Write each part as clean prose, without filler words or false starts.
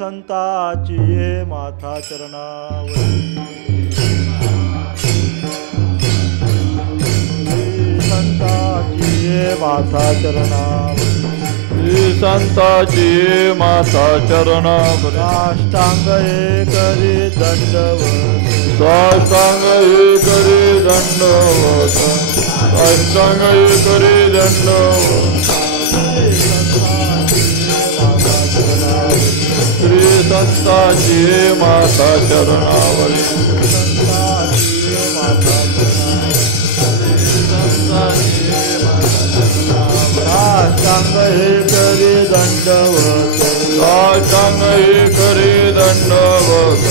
संताची ये माथा चरणावरी संताची ये माथा चरणावरी संताची ये माथा चरणावरी साष्टांग हे करी दंडवत साष्टांग हे करी दंडवत साष्टांग हे करी दंडवत श्री संताची माता चरणावली साष्टांग हे करी दंडवत साष्टांग हे करी दंडवत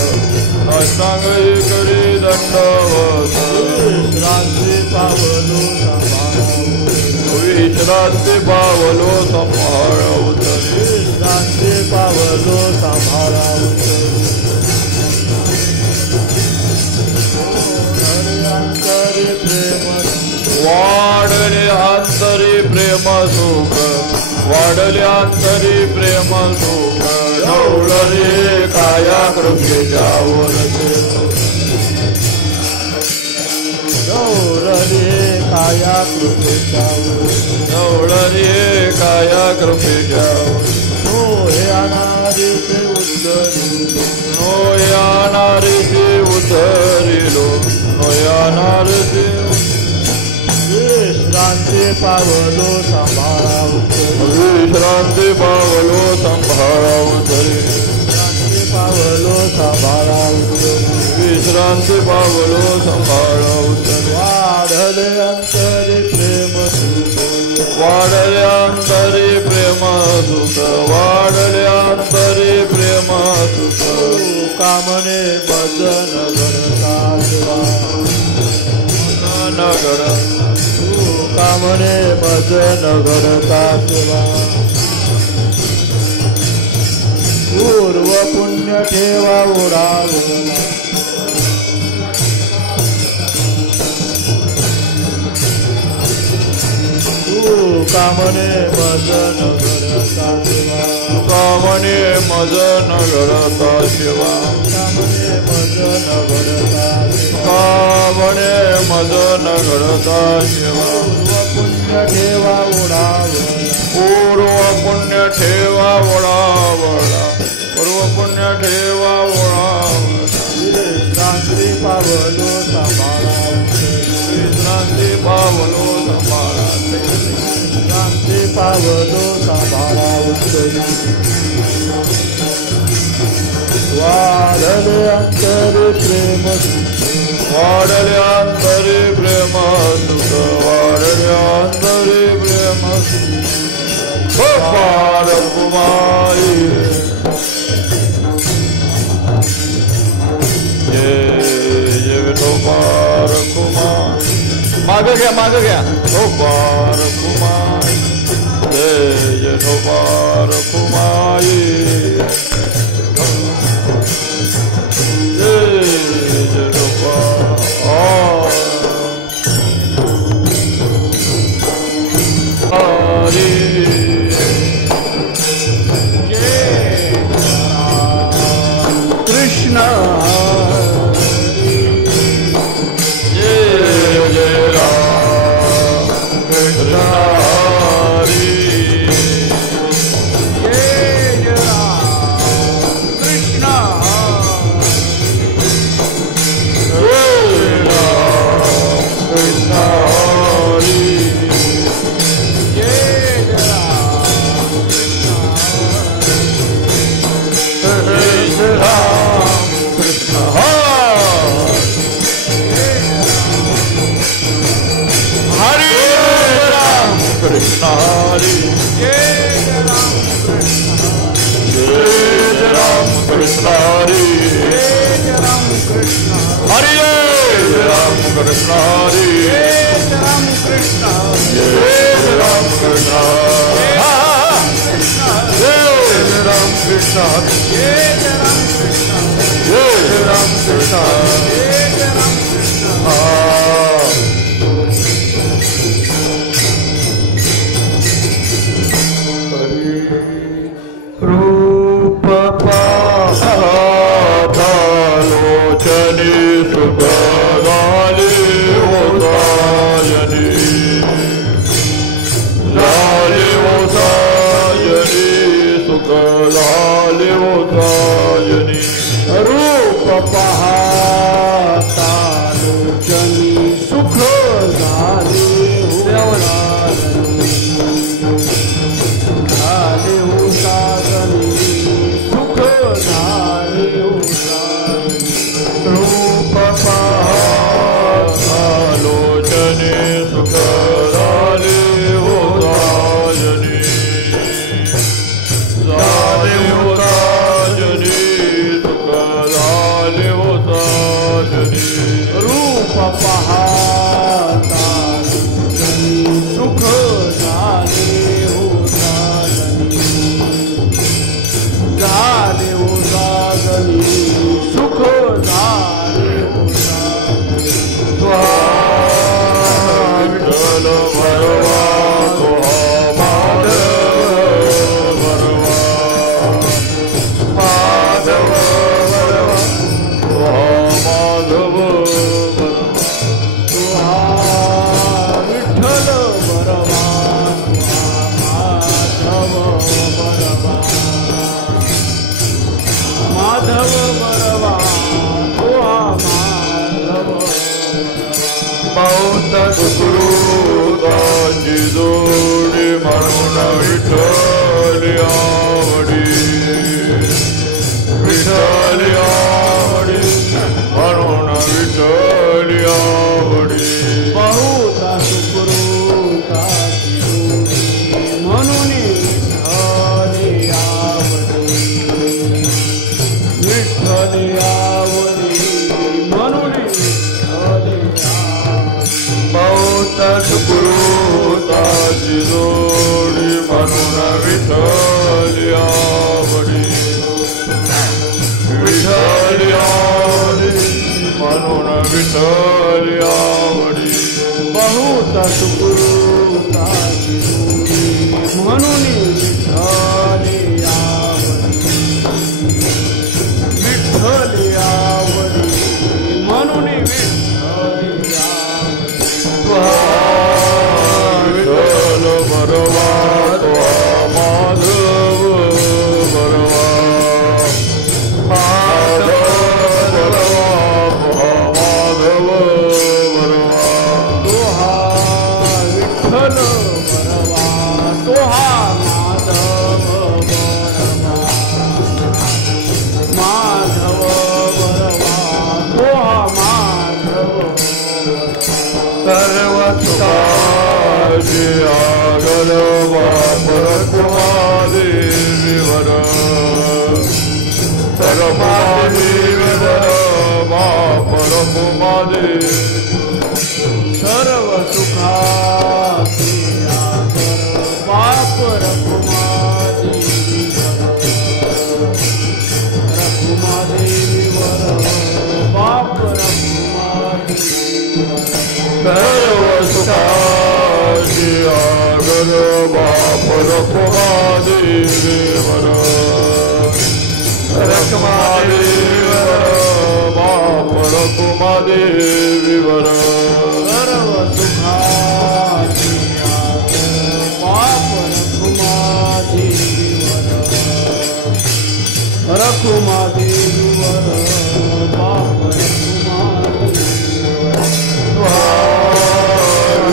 साष्टांग हे करी दंडवत विश्रांती पावलो विश्रांती पावलो सांभाळवतरी विश्रांती पावलो सांभाळवतरी अंतरी प्रेम वाढले अंतरी प्रेम सुख वाढले अंतरी प्रेम सुख ढवळले काया कृपेच्या वरते ढवळले काया कृपेच्या ढवळले काया कृपेच्या नोहे अनारीचे उद्धरिलो नोहे अनारीचे उद्धरिलो नोहे अनारीचे विश्रांती पावलो सांभाळावतरी विश्रांती पावलो सांभाळावतरी विश्रांती पावलो सांभाळावतरी विश्रांती पावलो सांभाळावतरी वाढले अंतरी प्रेम सुख वाढले अंतरी प्रेम सुख वाढले न घडता सेवा पूर्व पुण्य ठेवा उडावला कामने मज न घडता सेवा कामने मज न घडता सेवा कामने मज न घडता कामने मज न घडता सेवा पुण्य ठेवा उडावला पूर्व पुण्य ठेवा उडावला पूर्व पुण्य ठेवा उडावला विश्रांती पावलो सांभाळा विश्रांती पावलो सांभाळा विश्रांती पावलो सांभाळा वाढले अंतरे प्रेम वाढले अंतरे प्रेम सुख वाढले अंतरे प्रेम गोपाल कुमारी जय गोपाल कुमार मागे घ्या गोपाल कुमार जय गोपाल कुमारी जय गोपाल हरि कृष्ण Bye. सुकृताची जोडी म्हणून विठ्ठल यावरी विठ्ठल यावरी म्हणून विठ्ठल यावरी विठ्ठल बरवा तो माधव बरवा माधव बरवा माधव बरवा तो हा विठ्ठल बरवा तो हा माधव बरवा माधव बरवा तो हा माधव सर्व तुकाची आगल वापर कुमादेवीवर सर्वदेवीवर वापर कुमादेवी सर्व सुखाची आगर वापर रखुमादेवीवर वापर सर्व सुखाची आगर वापर कुमादेवीवर रखुमादेवीवर वापर कुमादेवीवर सर्व सुखाची वापर रखुमादेवीवर वापर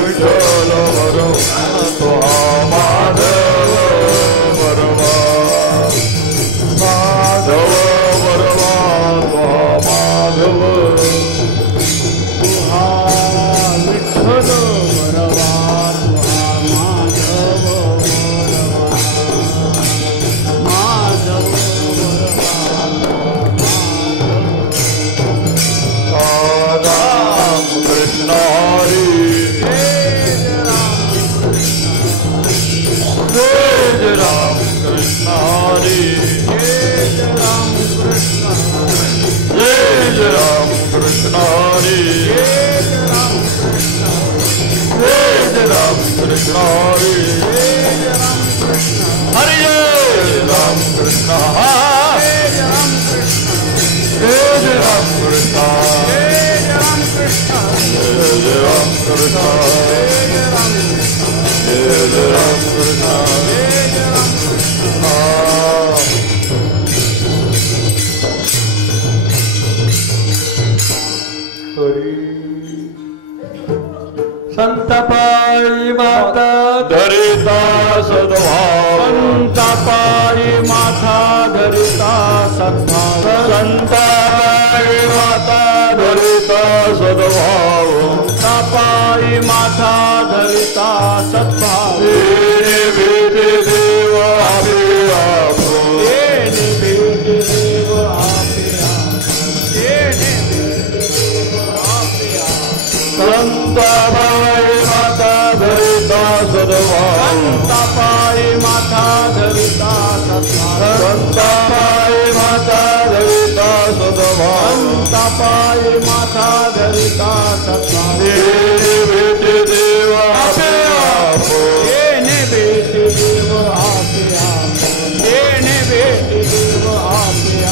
विठ्ठल बरवा तो माधव बरवा माधव बरवा तो माधव तुहा विठ्ठल बरवा तुहा माधव बरवा माधव राम कृष्ण हरी जय राम कृष्ण हरी जय राम कृष्ण हरी जय राम कृष्ण हरी हरि जय राम कृष्ण जय राम कृष्ण जय राम कृष्ण जय राम कृष्ण संतपाई माता धरिता सद्भाव संतपाई माथा धरिता सद्भाव संताई माता धरिता सद्भाव संतपाई माथा धरिता सद्भाव भेटे देव आपे आपो येणे भेटे देव आपे येणे भेटे देव आपे संताई माता धरिता सद्भाव संतपाई माथा धरिता सद्भाव संताई माता धरिता सद्भाव संतपाई माथा धरिता सद्भाव भेटे देव आपे आपो येणे भेटे देव आपे येणे भेटे देव आपे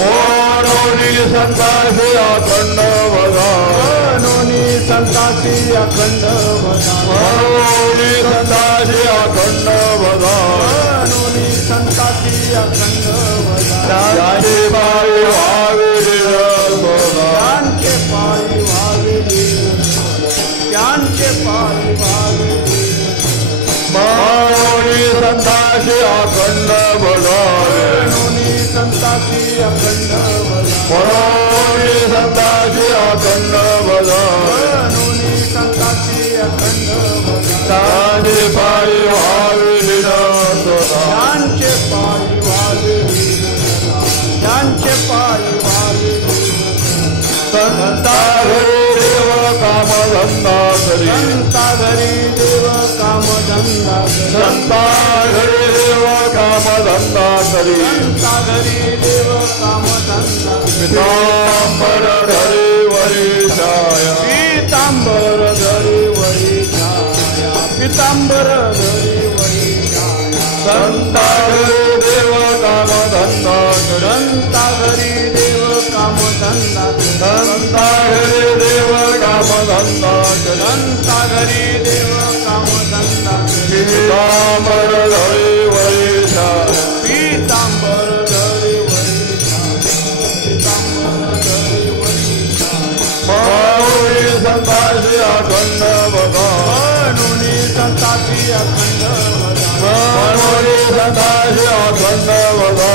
मोरोनी संताशी अखंड बधा मनोनी संताची अखंड बधा मनोनी संताशी अखंड बधा मनोनी संताची अखंड बधा ज्यांचे पायी व्हावे सोना ज्यांचे पायी व्हावे ज्यांचे पायी व्हावे मनोनी संताशी अखंड बधा मनोनी संताची अखंड बधा मनोनी संताशी अखंड बधा मनोनी संताची अखंड बधा ज्यांचे पायी व्हावे सोना ज्यांचे पायी व्हावे ज्यांचे पायी व्हावे संता घरी देव काम धंदा करी संता घरी देव काम धंदा संता घरी देव काम धंदा करी संता घरी देव काम धंदा पीतांबर धरी वरी छाया पीतांबर धरी वरी छाया पीतांबर धरी वैशाला संता घरी देव काम धंदा संता घरी देव काम धंदा संता घरी देव काम धंदा संता घरी देव काम धंदा पीतांबर धरी वैशाला पीतांबर धरी वैशाला पीतांबर धरी वैशाला माऊली संताची अखंड बघा म्हणून संताची अखंड माऊली संताची अखंड बघा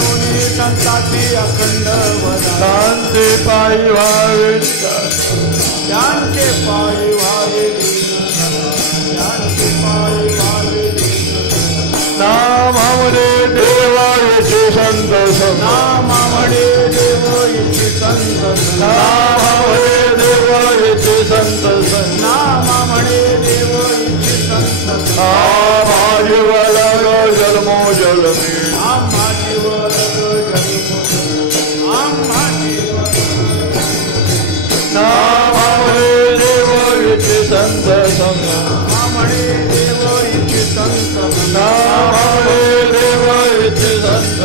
म्हणून संताची अखंड शांती पायी व्हावी ज्ञानचे पायी व्हावे ज्ञानचे पायी व्हावे नामामध्ये देवा येथे संत नामामध्ये देव येथे संत नामामध्ये देवा येथे संत नामामध्ये देव येथे संत माझी वलग जन्मो जलमी आम्हा जीवन आम्हा जीवन नामामध्ये देवा येथे संत नामामध्ये देव येथे संत नामामध्ये देवा येथे संत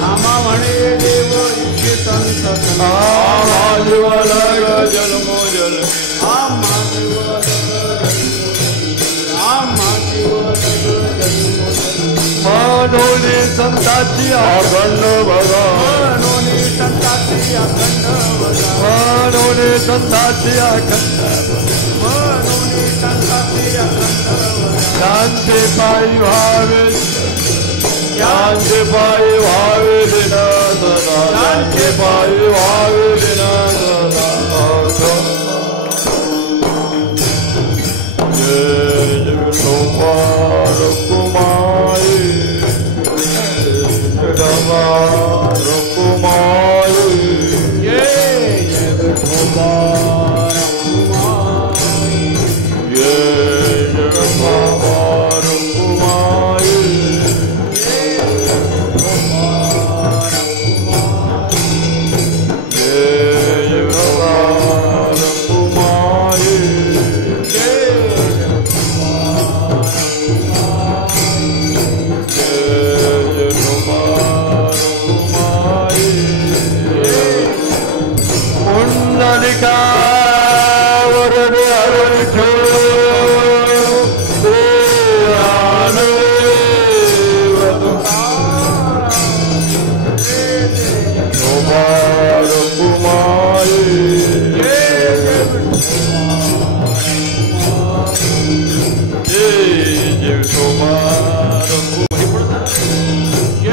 नामामध्ये देव येथे संत माझी वलग जन्मो जलमी आम्हा जीवन आम्हा जीवन मानवली संताची अखंड बघा म्हणून संताची अखंड मानवली संताची अखंड म्हणून संताची अखंड शांती पायी व्हावे शांती पायी व्हावे विनाश शांती पायी व्हावे विनाश जय कुमार कुमारी कुमार कुमारी जय कुमार कुमारी जय कुमार कुमारी जय कुमार कुमारी जय कुमार कुमारी पुंडलिका वरदे हरिठो कुमार कुमारी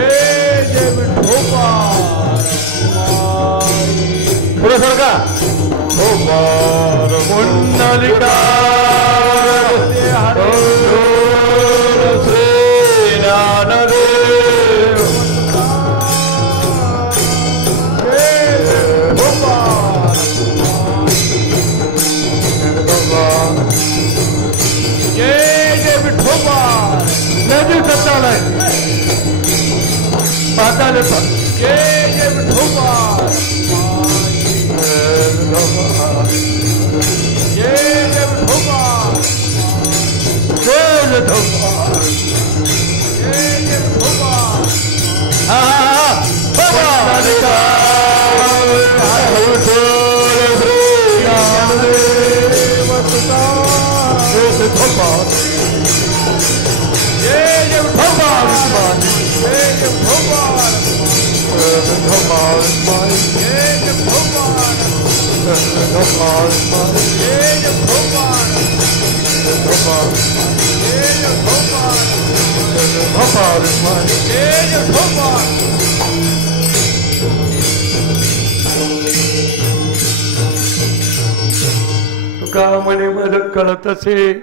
जय कुमार पुढे सरका कुमार पुंडलिका श्री ज्ञानदेव नदी सत्तालय पाहताले तुका म्हणे मला कळत असे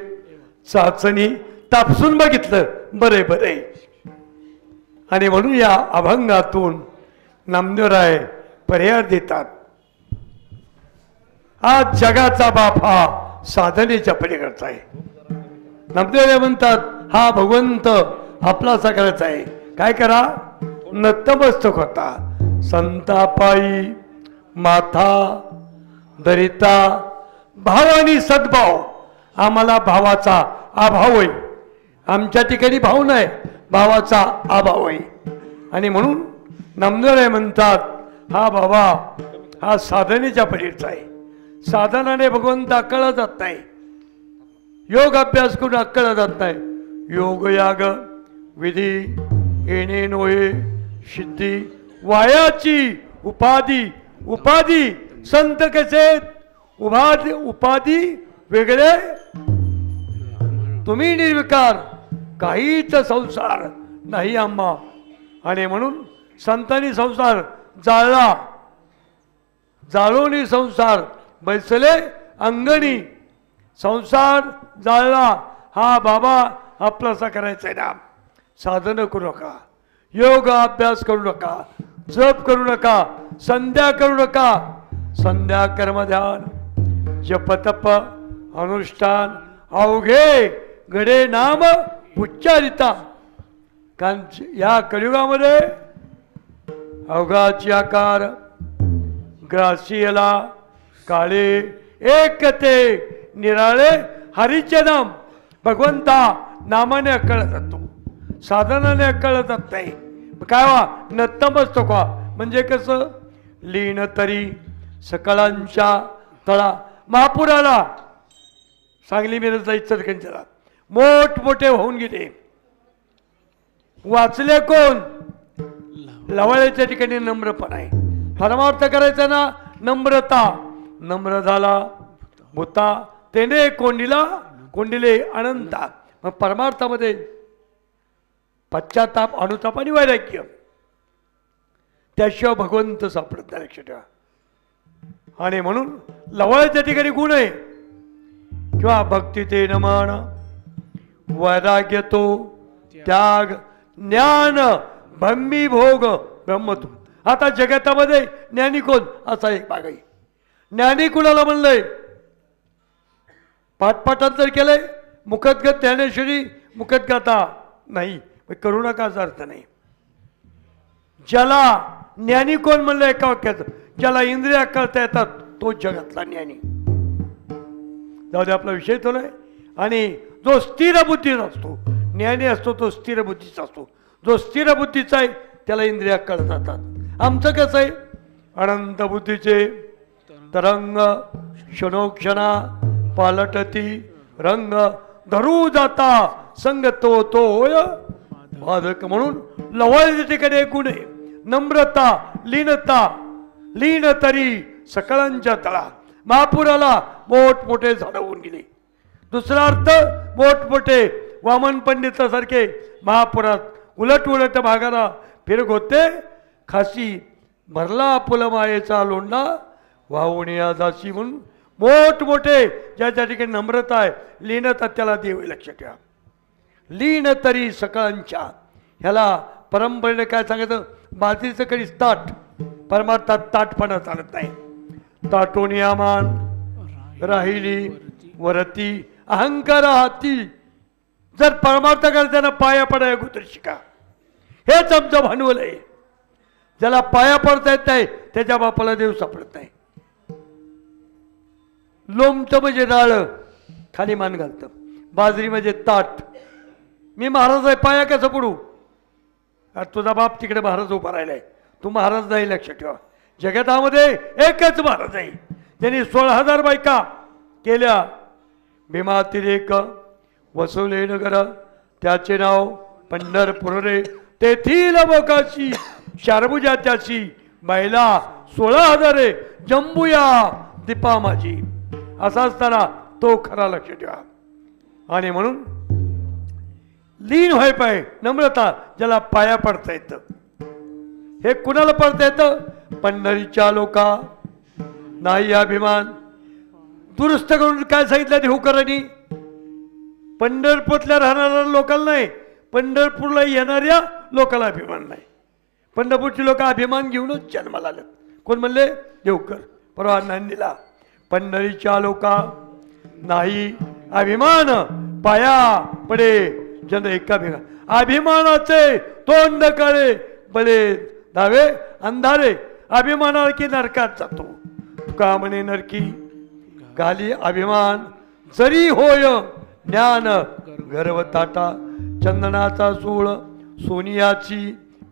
चाचणी तापसून बघितलं बरे बरे आणि म्हणून या अभंगातून नामदेवराय पर्याय देतात. आज जगाचा बाप हा साधनेच्या पलीकडचा आहे. नामदेवराय म्हणतात हा भगवंत आपला सगळ्याचा आहे. काय करा नतमस्तक होता संतापायी माथा दरिता भाव आणि सद्भाव आम्हाला भावाचा अभाव आहे. आमच्या ठिकाणी भाव नाही, भावाचा अभाव आहे. आणि म्हणून नामदेव म्हणतात हा बाबा हा साधनेच्या परीक्षा आहे. साधनाने भगवंत अक्कळ जात नाही, योग अभ्यास करून अक्कळ जात नाही. योग याग विधी येणे नोहे सिद्धी वायाची उपाधी. उपाधी संत कसे उपाधी वेगळे, तुम्ही निर्विकार, काहीच संसार नाही आम्हा. आणि म्हणून संतांनी संसार जाळला, जाळोनी संसार बैसले अंगणी. संसार जाळला हा बाबा आपलासा करायचा आहे ना. साधन करू नका, योग अभ्यास करू नका, जप करू नका, संध्या करू नका. संध्या कर्म ध्यान जपतप अनुष्ठान अवघे घडे नाम उच्चारिता. कारण या कलियुगामध्ये अवघाची आकार ग्रासियला काळे एक ते निराळे हरीचे नाम. भगवंता नामाने अक्कळ जातो, साधनाने अक्कळ जात नाही. काय वा नतमस्तक व्हा म्हणजे कसं लीन तरी सकळांच्या तळा. महापुराला सांगली मिरज जायचं त्यांच्याला मोठमोठे होऊन गेले. वाचले कोण? लवाळ्याच्या ठिकाणी नम्रपणा आहे. परमार्थ करायचा ना नम्रता. नम्र झाला भूता तेने कोंडिले अनंता. मग परमार्थामध्ये पश्चाताप अनुताप आणि वैराग्य, त्याशिवाय भगवंत सापडत नाही, लक्ष ठेवा. आणि म्हणून लवाळ्याच्या ठिकाणी गुण आहे किंवा भक्ती ते नमन वैराग्य तो त्याग ज्ञान ब्रह्मी भोग ब्रह्मत्व. आता जगतामध्ये ज्ञानी कोण असा एक भाग आहे. ज्ञानी कुणाला म्हणलंय? पाठपाठांतर केलंय मुखदगत ज्ञानेश्वरी मुखदगाथा नाही, करू नका असा अर्थ नाही. ज्याला ज्ञानी कोण म्हणलं एका वाक्यात? ज्याला इंद्रिया कळता येतात तो जगातला ज्ञानी. जाऊ दे, आपला विषय तो नाही. आणि जो स्थिर बुद्धीचा असतो ज्ञानी असतो तो स्थिर बुद्धीचा असतो. जो स्थिर बुद्धीचा आहे त्याला इंद्रिया कळत जातात. आमचं कसं आहे? अनंत बुद्धीचे तरंग क्षणोक्षणा पालटती रंग धरू जाता संग तो होय बाधक. म्हणून लवाळीच्या ठिकाणी एक गुण आहे नम्रता लीनता. लीन तरी सकळांच्या तळा. महापुराला मोठमोठे झाड होऊन गेले. दुसरा अर्थ मोठमोठे वामन पंडितासारखे महापुरात उलट उलट भागाला फिरक होते. खासी भरला फुलमायेचा लोंडा वाहून या जाशी. म्हणून मोठमोठे ज्या ठिकाणी नम्रता आहे लीनता त्याला देव. लक्ष ठेवा. लीन तरी सकळांच्या. ह्याला परंपरेने काय सांगायचं? बाजरीचं कधी ताट. परमार्थात ताटपणा चालत नाही. ताटोनियामान राहिली वरती अहंकार हाती. जर परमार्थ करताना पाया पडाय अगोदर शिका. हेच आमचं भांडवल आहे. ज्याला पाया पडता येत नाही त्याच्या बापाला देव सापडत नाही. लोमचं म्हणजे डाळ खाली मान घालतं. बाजरी म्हणजे ताट. मी महाराज आहे पाया कसं पडू? तुझा बाप तिकडे महाराज उभा राहिलाय, तू महाराज नाही. लक्ष ठेवा. जगतामध्ये एकच महाराज आहे ज्यांनी 16,000 बायका केल्या. भीमातिरेक वसवले नगर त्याचे नाव पंढरपूर रे. तेथील बोकाशी शारभुजा त्याची बायला 16,000 जंबूया दीपा माझी. असा असताना तो खरा. लक्ष ठेवा. आणि म्हणून लीन व्हाय पाय नम्रता. ज्याला पाया पडता येतं. हे कुणाला पडता येतं? पंढरीच्या लोका नाही अभिमान. दुरुस्त करून काय सांगितलं देवकरांनी? पंढरपूरला राहणाऱ्या लोकांना नाही, पंढरपूरला येणाऱ्या लोकांना अभिमान नाही. पंढरपूरची लोक अभिमान घेऊनच जन्माला आलेत. कोण म्हणले? देवकर. परवा दिला. पंढरीच्या लोका नाही अभिमान पाया पडे जन एका भिमान. अभिमानाचे तोंड काळे बळे धावे अंधारे. अभिमानाला की नरकात जातो. तुका म्हणे नरकी घाली अभिमान जरी होय ज्ञान गर्व ताटा चंदनाचा सूळ सोनियाची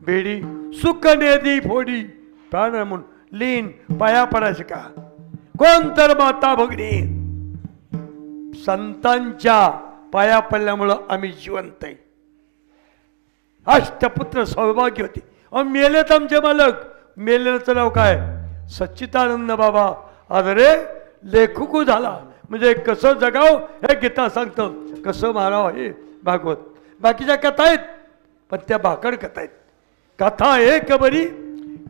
बेडी सुख नेदी फोडी प्राण म्हणून लीन पाया पडायचे का कोण तर माता भगिनी संतांच्या पाया पडल्यामुळं आम्ही जिवंत आहे. अष्टपुत्र सौभाग्य होते. मेलेत आमचे मालक. मेलेचं नाव काय सच्चिदानंद बाबा. आदरे लेखुकू झाला म्हणजे कसं जगाव हे गीता सांगतं, कसं मारावं हे भागवत. बाकीच्या कथा आहेत पण त्या भाकड कथा आहेत. कथा एक बरी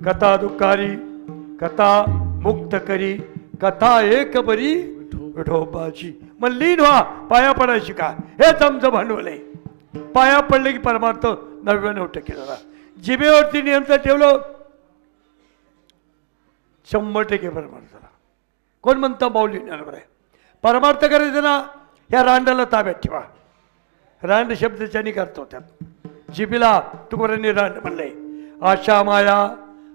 कथा दुःखारी कथा मुक्त करी कथा एक बरी विठोबाची. मग लीन व्हा पाया पडायची का हेच आमचं भांडवल आहे. पाया पडले की परमार्थ 99% झाला. जिभेवरती नियंत्रण ठेवलं 100% परमार्थ झाला. कोण म्हणतं माऊली बरोबर आहे. परमार्थ करायचं ना ह्या रांडाला ताब्यात ठेवा. रांड शब्दाच्यानी करतो त्यात जिबीला तुकोरांनी रांड म्हणलंय. आशा माया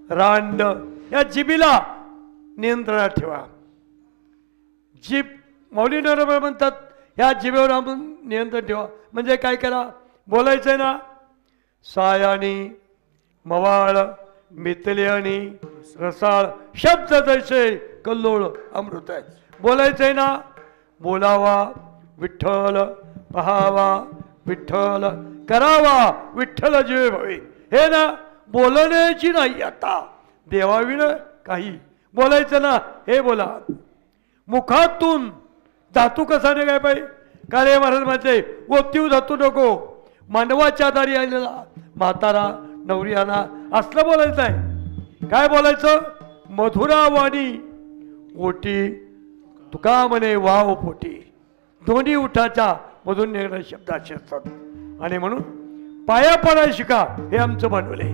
रांड या जिबीला नियंत्रणात ठेवा. जीभ माऊली बरोबर म्हणतात ह्या जिभेवर आपण नियंत्रण ठेवा. म्हणजे काय करा बोलायचंय ना सायानी मवाळ मितल्यानी रसाळ शब्द जैसे कल्लोळ अमृत आहे. बोलायचंय ना बोलावा विठ्ठल पहावा विठ्ठल करावा विठ्ठल जीवे भवे. हे ना बोलण्याची नाही आता देवाविण काही बोलायचं ना हे बोला. मुखातून धातू कसा निघाय पाहिजे का रे महाराज माझे ओतीव धातू नको. मांडवाच्या दारी आलेला म्हातारा नवरियाना असलं बोलायचं आहे. काय बोलायचं मधुरा वाणी ओटी तुका म्हणे वाव पोटी. दोन्ही उठाच्या मधून निघणारे शब्द असे असतात. आणि म्हणून पाया पडाय शिका हे आमचं भांडवल आहे.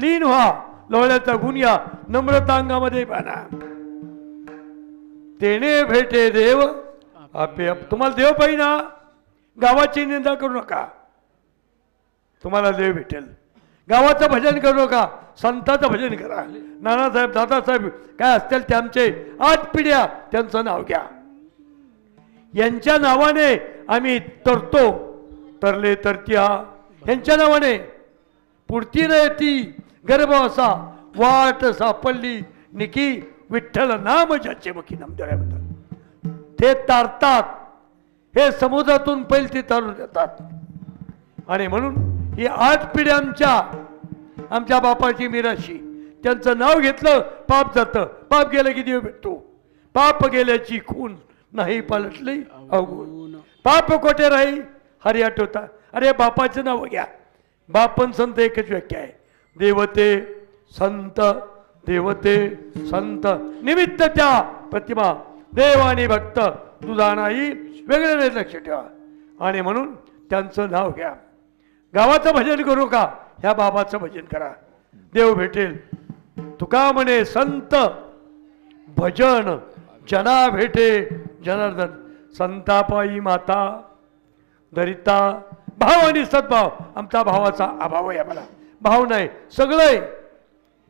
लीन व्हा लोळ्याचा गुण या नम्रता अंगामध्ये बाणा. तेने भेटे देव आपे. तुम्हाला देव पाहिजे ना गावाची निंदा करू नका तुम्हाला देव भेटेल. गावाचं भजन करू नका संताचं भजन करा. नानासाहेब दादासाहेब काय असतील ते आमचे 8 पिढ्या त्यांचं नाव घ्या. यांच्या नावाने आम्ही तरतो तरले तरत्या यांच्या नावाने पुढती न येती गर्भ असा वाट सापडली निकी विठ्ठल नाम ज्याचे मुखी नामदेव म्हणतात. ते तारतात हे समुद्रातून पैल ते तारून देतात. आणि म्हणून ही 8 पिढ्या आमच्या बापाची मिराशी. त्यांचं नाव घेतलं पाप जातं. पाप गेलं की देव भेटतो. पाप गेल्याची खून नाही पालटली अवगुण. पाप कोठे राही हरी आठवता. अरे बापाचं नाव घ्या. बापन संत एकच व्याख्या आहे. देवते संत देवते संत निमित्त त्या प्रतिमा देव आणि भक्त तुझा नाही वेगळे नाही लक्ष ठेवा. आणि म्हणून त्यांचं नाव घ्या. गावाचं भजन करू का ह्या बाबाचं भजन करा देव भेटेल. तुका म्हणे संत भजन जना भेटे जनार्दन. संतापायी माता दरिता भाव आणि सद्भाव. आमचा भावाचा अभाव आहे. आम्हाला भाव नाही सगळं आहे.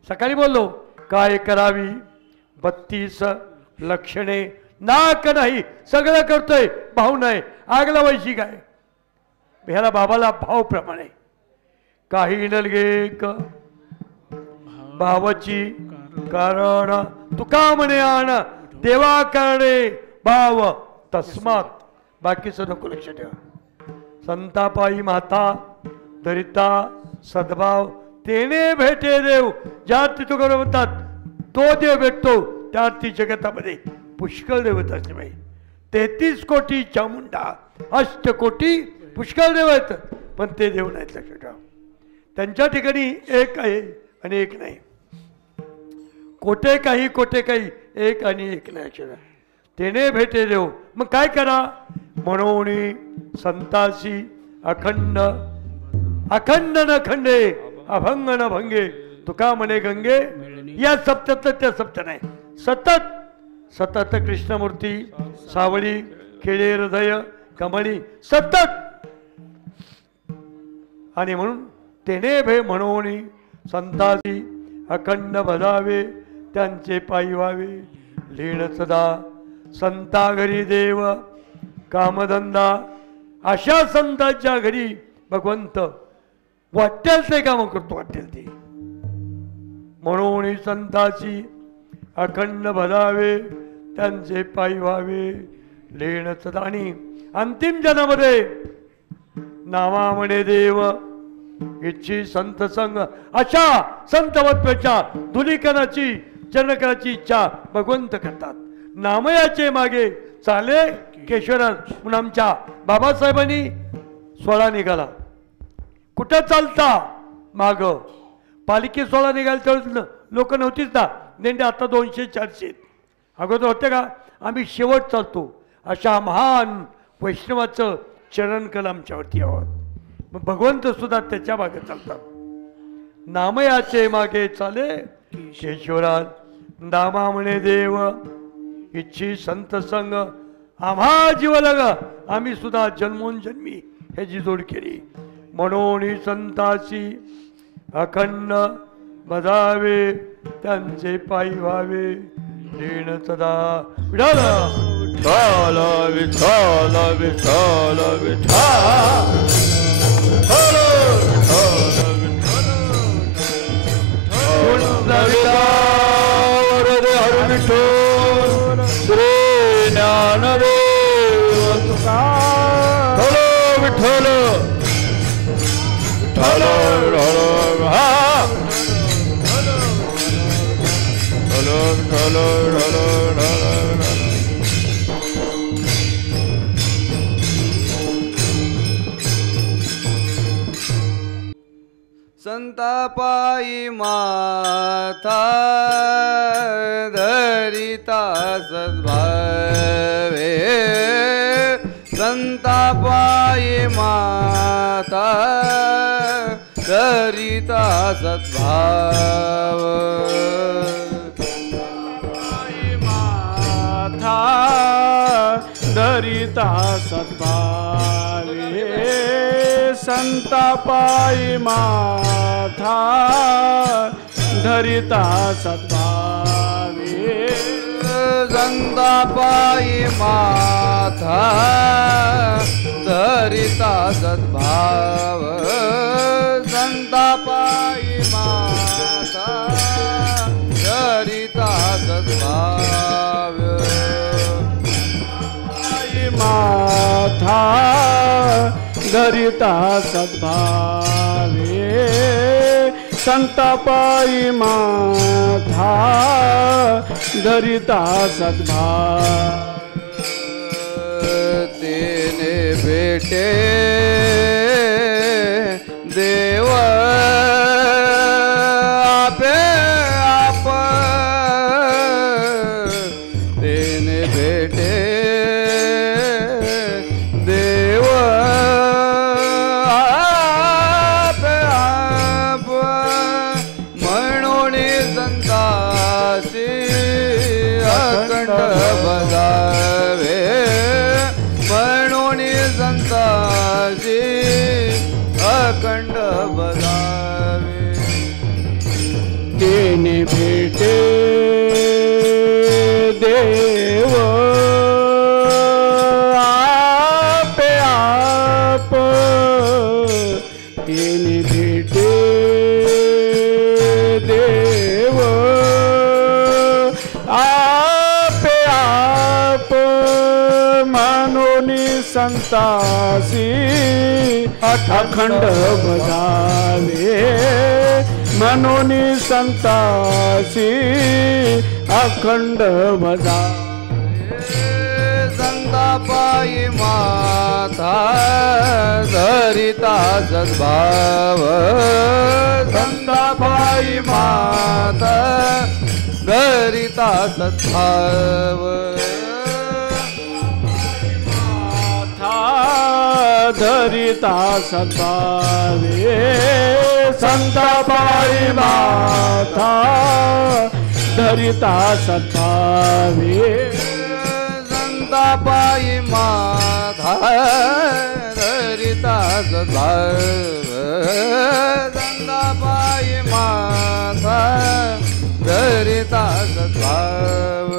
सकाळी बोललो काय करावी 32 लक्षणे नाक नाही सगळं करतोय भाव नाही. आग लावायची काय ह्याला बाबाला भाव प्रमाणे. काही नलगे भावाची कारण तुका म्हणे आण देवा करणे भाव तस्मात. बाकीचं नको लक्ष ठेवा. संतापायी माता दरिता सद्भाव तेने भेटे देव. ज्या तुकोबा म्हणतात तो देव भेटतो त्या ती जगतामध्ये पुष्कळ देवत असते बाई. 33 कोटी चामुंडा 8 कोटी पुष्कळ देव आहेत पण ते देव नाहीत लक्ष ठेवा. त्यांच्या ठिकाणी एक आहे आणि एक नाही. कोटे काही एक आणि एक नाही. तेने भेटे देव. मग काय करा म्हणून संतासी अखंड अखंड न खंडे अभंग न भंगे तुका म्हणे गंगे. या सप्त्यात त्या सप्त नाही. सतत सतत कृष्णमूर्ती सावळी खेळे हृदय कमळी सतत. आणि म्हणून तेने भे म्हणून संतासी अखंड भजावे त्यांचे पायी व्हावे लीन सदा. संता घरी देव कामधंदा अशा संतांच्या घरी भगवंत वाटेल ते काम करतो, वाटेल ते. म्हणून संताची अखंड भरावे, त्यांचे पायी व्हावे लेण सदानी. अंतिम जनामध्ये नावा म्हणे देव इच्छी संत संग, अशा संतवत्वाच्या धुलीकरणाची जनकाची इच्छा भगवंत करतात. नामयाचे मागे चाले केशवराज म्हणून आमच्या बाबासाहेबांनी सोहळा निघाला. कुठं चालता माग पालिके सोहळा निघाला त्यावेळेस लोक नव्हतीच ना, दिंड्या आता 200-400 अगोदर होते का. आम्ही शेवट चालतो. अशा महान वैष्णवाचं चरण कल आमच्यावरती आहोत. मग भगवंत सुद्धा त्याच्या मागे चालतात. नामयाचे मागे चाले केशवराज, नामा म्हणे देव इच्छी संत संग, आम्हा जीव लग. आम्ही सुद्धा जन्मोन जन्मी ह्याची जोड केली. म्हणून संताची अखंड बजावे, त्यांचे पायी व्हावे लेण सदा. विठाल विठ्ठल विठ्ठल विठ्ठल संतापायी माथा धरिता सद्भावे, संतापायी माथा धरिता सद्भाव, माथा धरिता सद्भावे, संतापायी माथा धरिता सद्भावे, संतापायी माथा धरिता सद्भाव, संतापायी माथा धरिता सद्भाव, माथा धरिता सद्भावे, संतापायी माथा धरिता सद्भाव. तेने भेटे देव आपे आप, तेने भेटे देव आपे आप, म्हणून संतासी अखंड बजावे, म्हणून संतासी अखंड बजावे. तेने भेटे देव आपे आप, तेने भेटे देव आपे आप, म्हणून संतासी अखंड बजावे, म्हणून संतासी अखंड बजावे. संतापायी माथा धरिता सद्भाव, संतापायी माथा धरिता सद्भाव, धरिता सद्भावे, संतापायी माथा धरिता सद्भावे, संतापायी माथा धरिता सद्भाव, संतापायी माथा धरिता सद्भाव,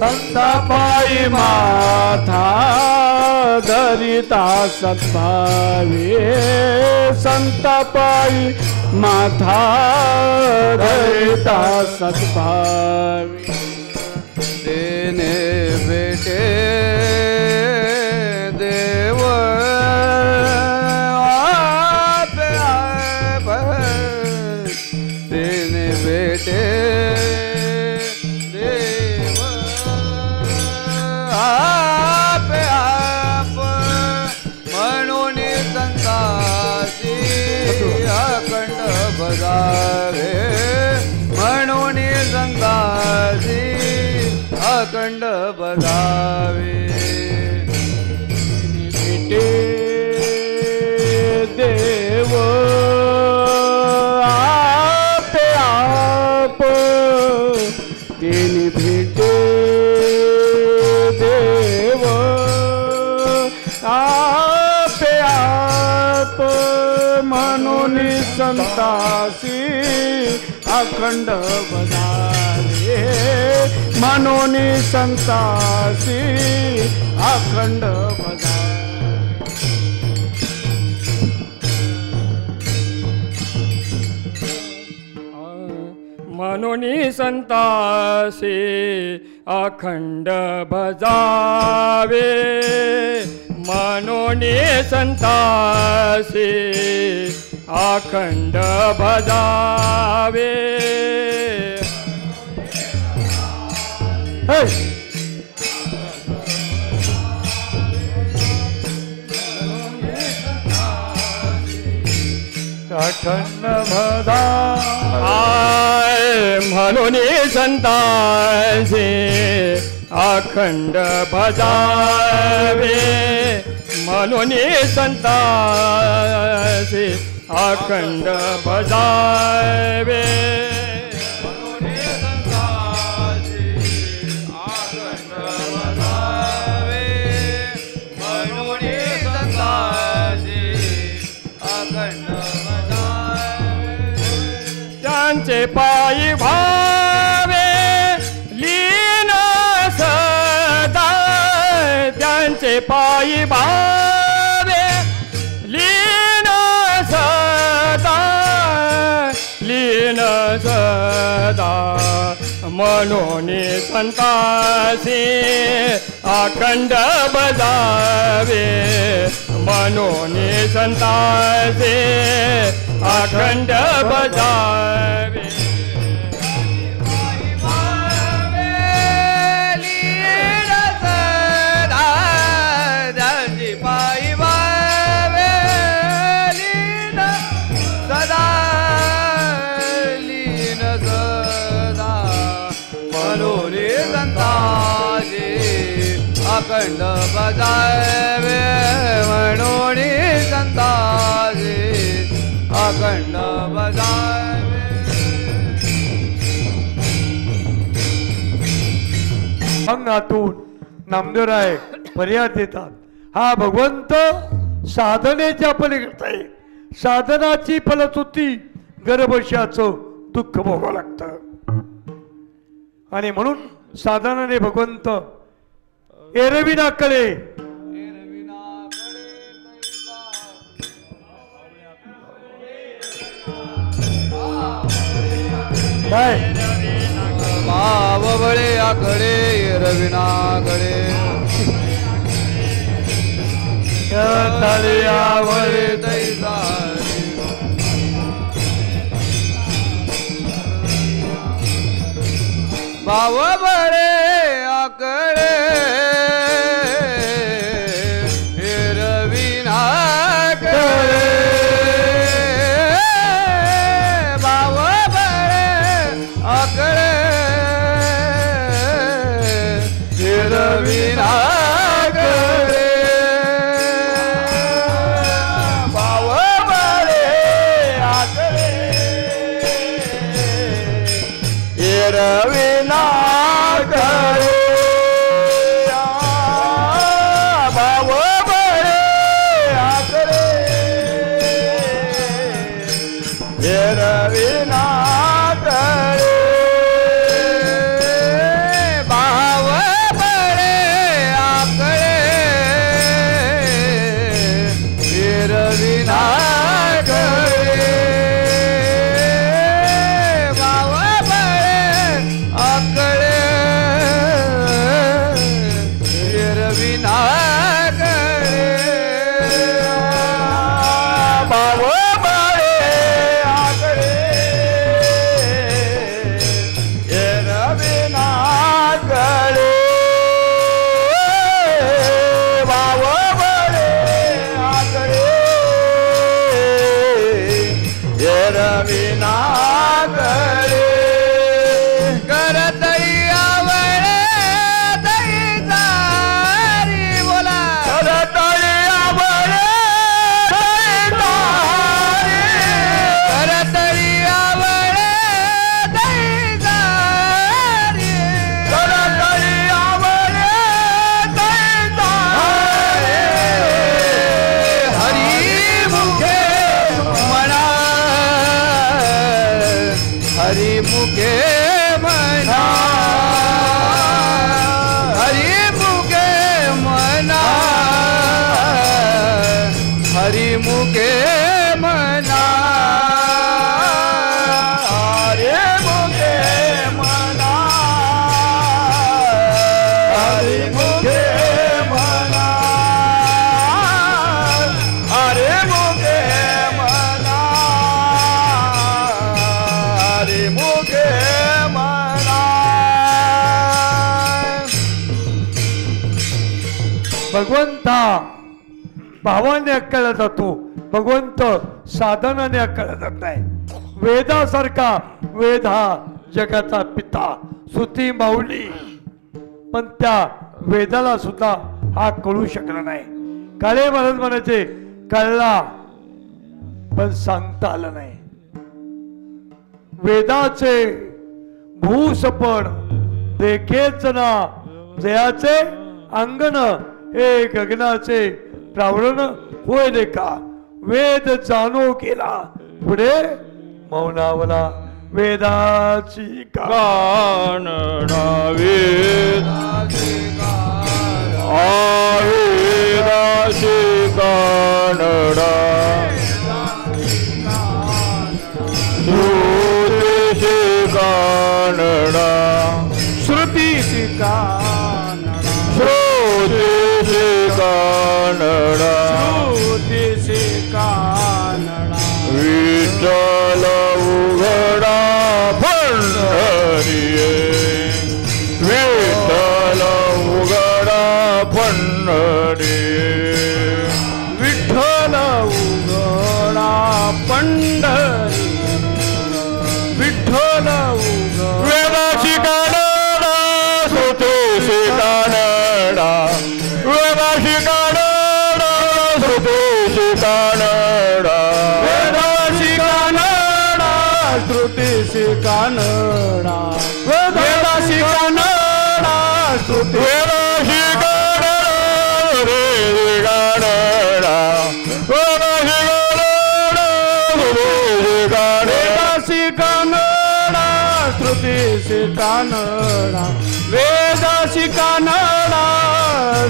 संतापायी माथा धरिता सद्भावे संतापाई माथा धरिता सद्भावे देने बेटे देव देने बेटे देव आप म्हणून संतासी अखंड बजावे म्हणून संतासी अखंड बजावे भेटे देव आपे आप तिने भेटे देव आपे आप म्हणून संतासी अखंड बजावे म्हणून संतासी अखंड बजावे म्हणून संतासी अखंड भजावे म्हणून संतासी अखंड भजावे अखंड भजा म्हणून संतासी अखंड भजावे म्हणून संतासी अखंड भजावे त्यांचे पायी भावे लीन सदा त्यांचे पायी भावे लीन सदा लीन सदा म्हणून संतासी अखंड बजावे म्हणून संतासी अखंड बजावे अखंड बजावे म्हणून संतासी अखंड बजावे अंगातून नामदेवराय फरियाद देतात. हा भगवंत साधनेच्या पलीकडे आहे. साधनाची फलश्रुती गर्भशाचं दुःख भोगावं लागतं आणि म्हणून साधनाने भगवंत एरविना कळे काय भाव बळे आकडे एरविनाकडे तळ्यावरे दैसा भाव बळे आकडे हरिमुखे म्हणा हरिमुखे म्हणा हरिमुखे म्हणा हरिमुखे म्हणा हरिमुखे म्हणा हरिमुखे म्हणा हरिमुखे म्हणा. भगवंता भावाने अक्कळला जातो, भगवंत साधनाने अक्कळला जात नाही. वेदासारखा वेद हा जगाचा पिता सुती माऊली, पण त्या वेदाला सुद्धा हा कळू शकला नाही. काळे महाराज म्हणायचे कळला पण सांगता आलं नाही. वेदाचे भूसपण देखेच ना जयाचे अंगण हे गगनाचे प्रावरण होय लेखा. वेद जाणो केला पुढे मौनावला वेदाची कानडा वेदाची कानडा श्रुतीशी कानडा श्रुतीशी कानडा श्रुतीशी कानडा विठ्ठल उघडा पंढरी विठ्ठल उघडा पंढरी विठ्ठल उघडा पंढरी विठ्ठल वेदाची कानडा श्रुतीशी कानडा वेदाची कानडा श्रुतीशी कानडा वेदाची कानडा श्रुतीशी कानडा वेदाची कानडा श्रुती वेदाची कानडा रे कानडा वेदाची कानडा श्रुतीशी कानडा वेदाची कानडा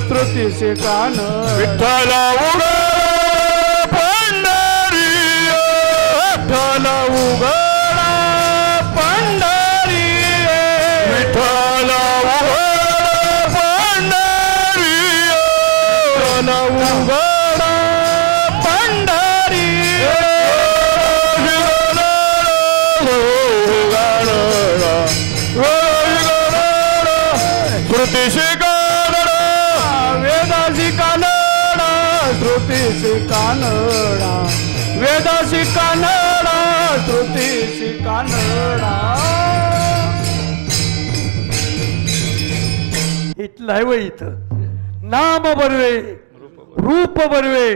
श्रुतीशी कानडा विठ्ठल उघडा पंढरी विठ्ठल उघडा पंढरी विठ्ठल उघडा पंढरी विठ्ठल उघडा पंढरी श्रुतीशी कानडा वेदाची कानडा श्रुतीशी कानडा वेदाची कानडा श्रुतीशी कानडा. इथलं आहे व इथं नाम बरवे रूप बरवे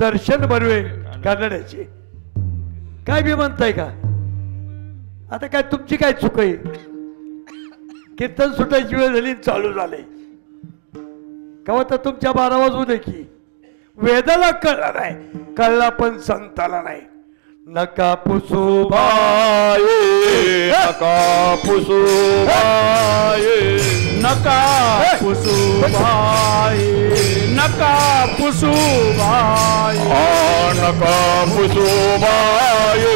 दर्शन बरवे कानड्याचे. काय बी म्हणताय का? आता काय तुमची काय चूक आहे? कीर्तन सुटायची वेळ झाली चालू झाले केव्हा तर तुमच्या 12 वाजू दे की. वेदाला कळला नाही, कळला पण संताला नाही. नका पुसू बाये नका पुसू बाये नका पुसू बाई नका पुसू बाई नका पुसू बाये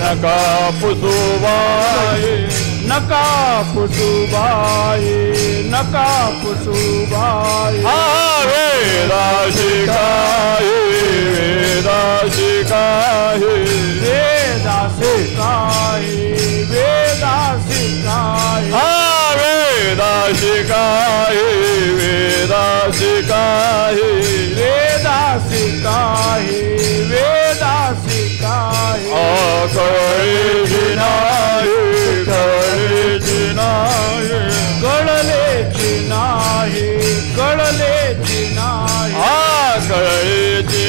नका पुसू बाये नका पुसू बाई नका पुसू बाई वेदाशी काय वेदाशी काय वेदासी काय वेदासी काय वेदाशी काय वेदाशी काय वेदासी काय वेदासी काय कळेची नाही कळेची नाही कळलेची नाही कळलेची नाही कळेची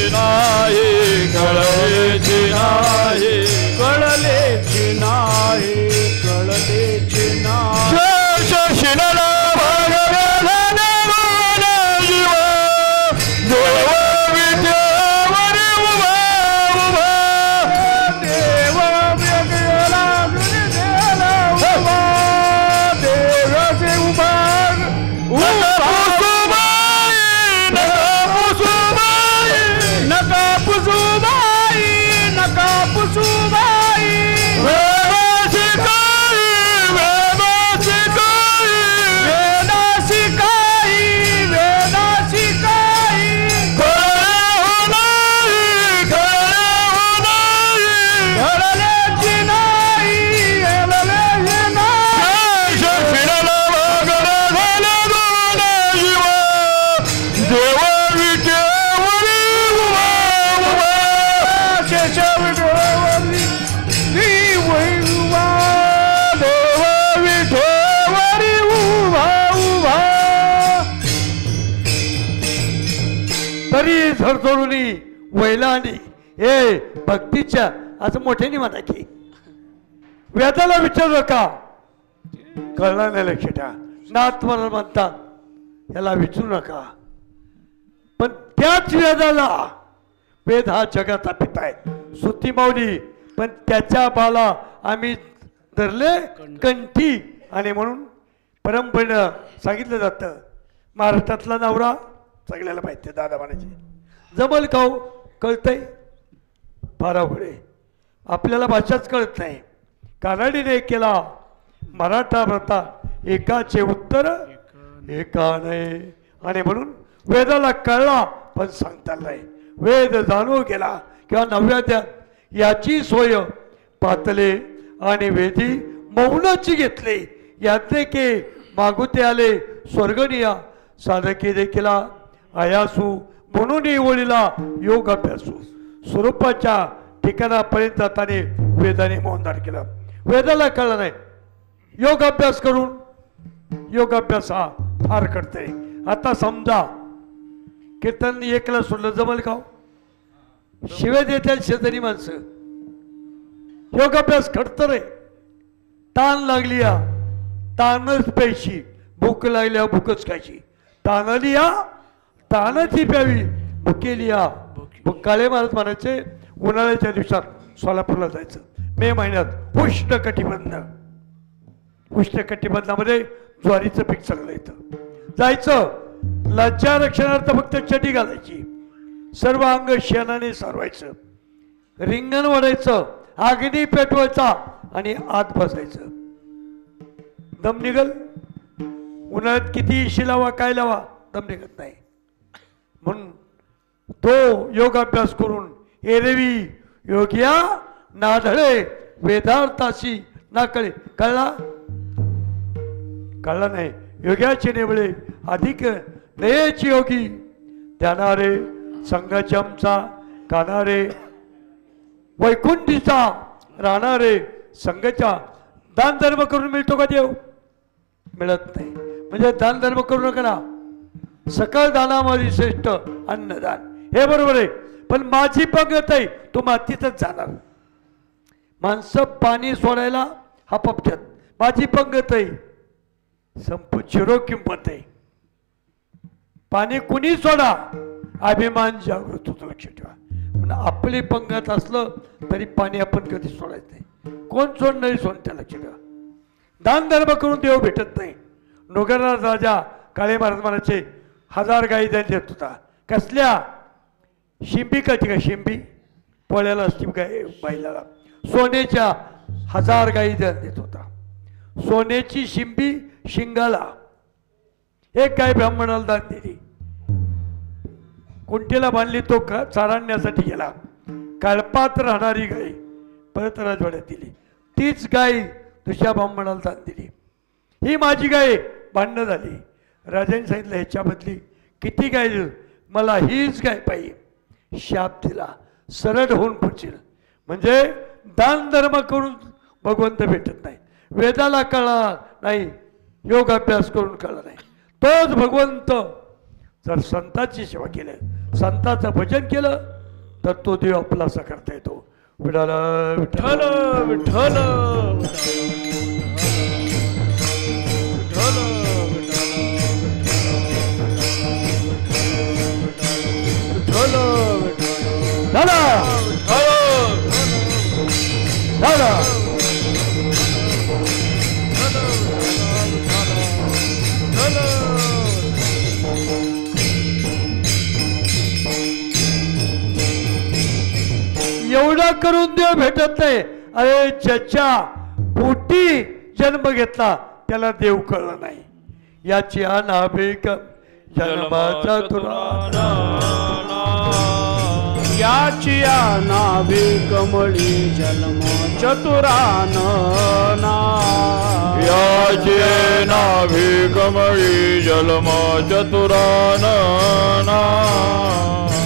उभा देवाचे उभा नका पुसुबाई नका पुसुबाई वेदासी तरी झरझोरुनी वैलानी हे भक्तीच्या असं मोठ्याने म्हणा की वेदाला विचारू का कळलं नाही लक्ष ठेवा नाथ मला म्हणतात याला विचारू नका पण त्याच वेदाला वेद हा जगाचा पिता आहे सुती माऊली पण त्याच्या बाला आम्ही धरले कंठी आणि म्हणून परंपरेनं सांगितलं जातं महाराष्ट्रातला नवरा सगळ्याला माहिती आहे दादा म्हणायचे जमल का कळतंय फार अवघड आहे आपल्याला भाषाच कळत नाही कानडीने केला मराठा व्रता एकाचे उत्तर एका नाही आणि म्हणून वेदाला कळला पण सांगता नाही वेद जाणू गेला किंवा नव्या याची सोय पातले आणि वेदी मौनाची घेतले यातले के मागुते आले स्वर्गनिया साधके देखील आयासू म्हणून ओळीला योग अभ्यासू स्वरूपाच्या ठिकाणापर्यंत जाताने वेदाने मौनदान केलं वेदाला कळलं नाही योग अभ्यास करून योग अभ्यास हा फार करते आता समजा कीर्तन एकला सोडलं जमल का शिवे देतात शेजारी माणसं योग अभ्यास घडतं रे ताण लागली ताणच प्यायची भूक लागल्या भूकच खायची ताणली तानाची प्यावी भुकेली काळे महाराज म्हणायचे उन्हाळ्याच्या दिवसात सोलापूरला जायचं मे महिन्यात उष्ण कटिबंधामध्ये ज्वारीचं पीक चांगलं येतं जायचं लज्जा रक्षणार्थ फक्त चटी घालायची सर्व अंग शेणाने सारवायचं रिंगण वाढायचं अग्नी पेटवायचा आणि आत बसायचं दम निघल उन्हाळ्यात किती शिलावा काय लावा दम निघत नाही म्हणून तो योगाभ्यास करून एरवी योग्या नाधळे वेदार्थाशी ना कळे कळला नाही योग्याचे नेवळे अधिक नयेची योगी ध्यानारे संगचमचा कानारे वैकुंठीचा राहणारे संघाच्या दान धर्म करून मिळतो का देव मिळत नाही म्हणजे दान धर्म करू नका ना सकल दानामध्ये श्रेष्ठ अन्नदान हे बरोबर आहे पण माझी पंगत आहे तो मातीतच जाणार माणसं पाणी सोडायला हापपतात माझी पंगत आहे झिरो किंमत आहे पाणी कुणी सोडा अभिमान जागृत होतो लक्ष ठेवा पण आपली पंगत असलं तरी पाणी आपण कधी सोडायचं नाही कोण सोडणारी सोडत्या लक्ष ठेवा दान धर्म करून देव भेटत नाही नोगरनाथ राजा काळे महाराज म्हणायचे 1000 गाई देत होता कसल्या शिंबी कळती का शिंबी पोळ्याला असती गाय बैलाला सोन्याच्या 1000 गाई देत होता सोन्याची शिंबी शिंगाला एक गाय ब्राह्मणाला दान दिली कुंटीला बांधली तो चारण्यासाठी गेला कळपात राहणारी गाय परत राजवाड्यात दिली तीच गाय दुसऱ्या ब्राह्मणाला दान दिली ही माझी गाय भांडणं झाली राजाने सांगितलं ह्याच्या बदली किती गाय देऊ मला हीच गाय पाहिजे शाप दिला सरळ होऊन पुढची म्हणजे दान धर्म करून भगवंत भेटत नाही वेदाला कळला नाही योग अभ्यास करून कळला नाही तोच भगवंत जर संतांची सेवा केली संतांचं भजन केलं तर तो देव आपलासा करता येतो विठ्ठल विठ्ठल विठ्ठल दादा दादा करून देव भेटत नाही. अरे ज्याच्या पोटी जन्म घेतला त्याला देव कळलं नाही. याची अनाभिक जन्माचा तुराना, याची नावे कमळी जन्म चतुरान ना, याचे नावे कमळी जन्म चतुरान ना,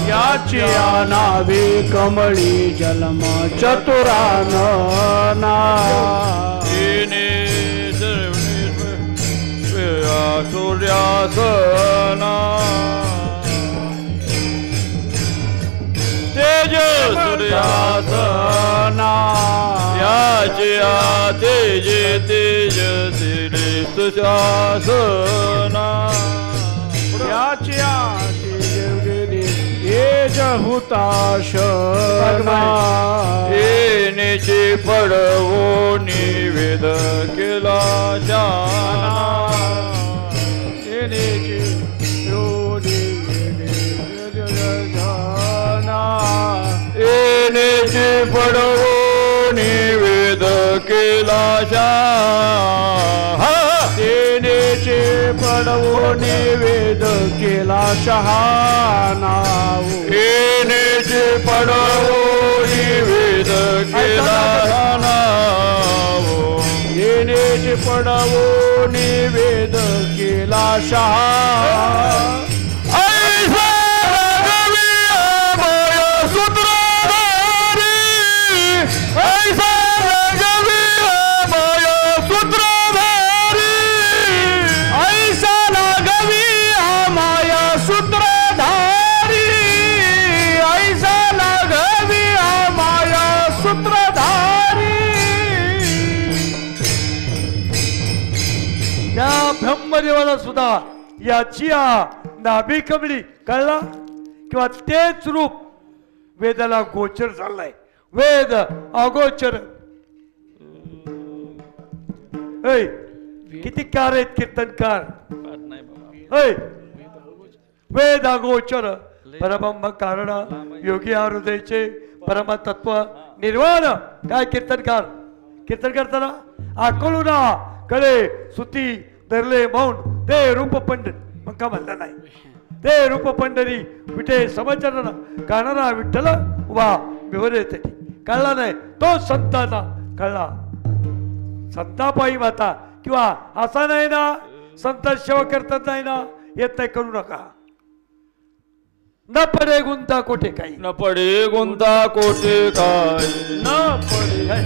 याची नावे कमळी जन्म चतुरान ना. सूर्यासना तेज सूर्यासना, याची तेज तेज दिले सुशासना, याची तेज हुताशना. येण्याची पडवो निवेद केला शाना, येण्याची पडवो निवेद केला शहा, येण्याचे पडवो निवेद केला शहाना. येण्याची पडवो निवेद केला येण्याचे पडवो निवेद केला शहा. ब्रह्मदेवाला सुद्धा याची नाभी कमळी कळला किंवा तेच रूप वेदाला गोचर झालाय. वेद अगोचर. किती कार आहेत कीर्तनकार. वेद अगोचर परब्रह्म कारण योगी हृदयचे परमतत्व निर्वाण. काय कीर्तनकार. कीर्तन करताना आकळूना कळे सुती धरले मौन ते रूप पंडित. मग का म्हणलं नाही. ते रूप पंढरी विठे समचरण गाणारा विठ्ठल उभा बिवरे येते. कळला नाही तो संतांना कळला. संतापायी माता किंवा असा नाही ना संत सेवा करतात नाही ना येत नाही करू नका. न पडे गुंता कोठे काही. न पडे गुंता कोठे काय. न पडे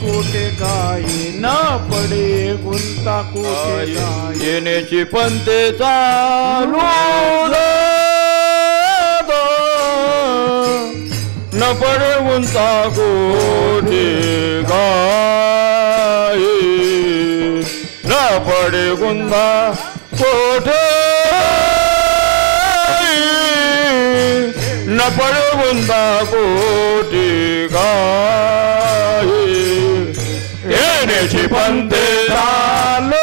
कोठे काही. न पडे गुंता कोठे काही. येण्याची पंते चालू न पडे गुंता कोठे काय. न पडे गुंता कोठे न पडे गुंता कोठे काय. येण्याची पंते चालो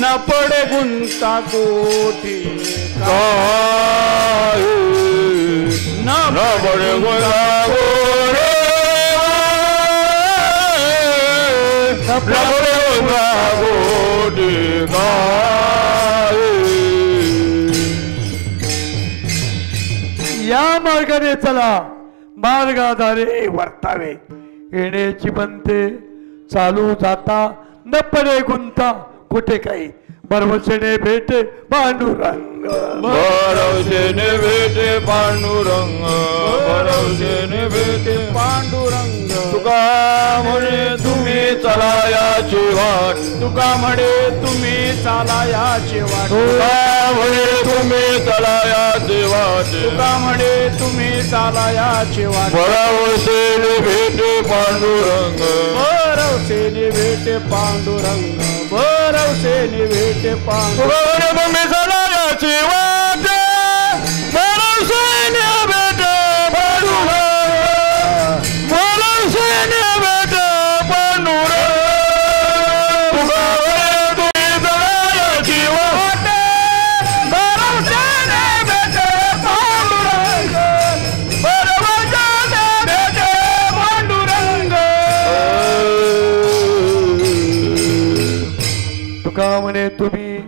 न पडे गुंता कोठे काय. न पडे गुंता कोठे न पडे गुंता कोठे काय. या मार्गाने चला मार्गाधारे वर्तावे. येण्याची बनते चालू जाता न पडे गुंता कुठे काही. भरवसेने भेटे पांडुरंग. भरवसेने भेटे पांडुरंग. भरवसेने भेटे पांडुरंग. तुका म्हणे तुम्ही चला याची वाट. तुका म्हणे तुम्ही चाला याची वाट. तुका म्हणे तुम्ही चला याची वाट. तुका म्हणे तुम्ही चाला याची वाट. भरवसेने भेटे पांडुरंग. भरवसेने भेटे पांडुरंग. भरवसेने भेटे पांडुरंग. तुका म्हणे तुम्ही चला याची वाट. भरवसेने भेटे पांडुरंग. भरवसेने भेटे पांडुरंग. तुका म्हणे तुम्ही चला याची वाट. भरवसेने भेटे पांडुरंग. तुका म्हणे तुम्ही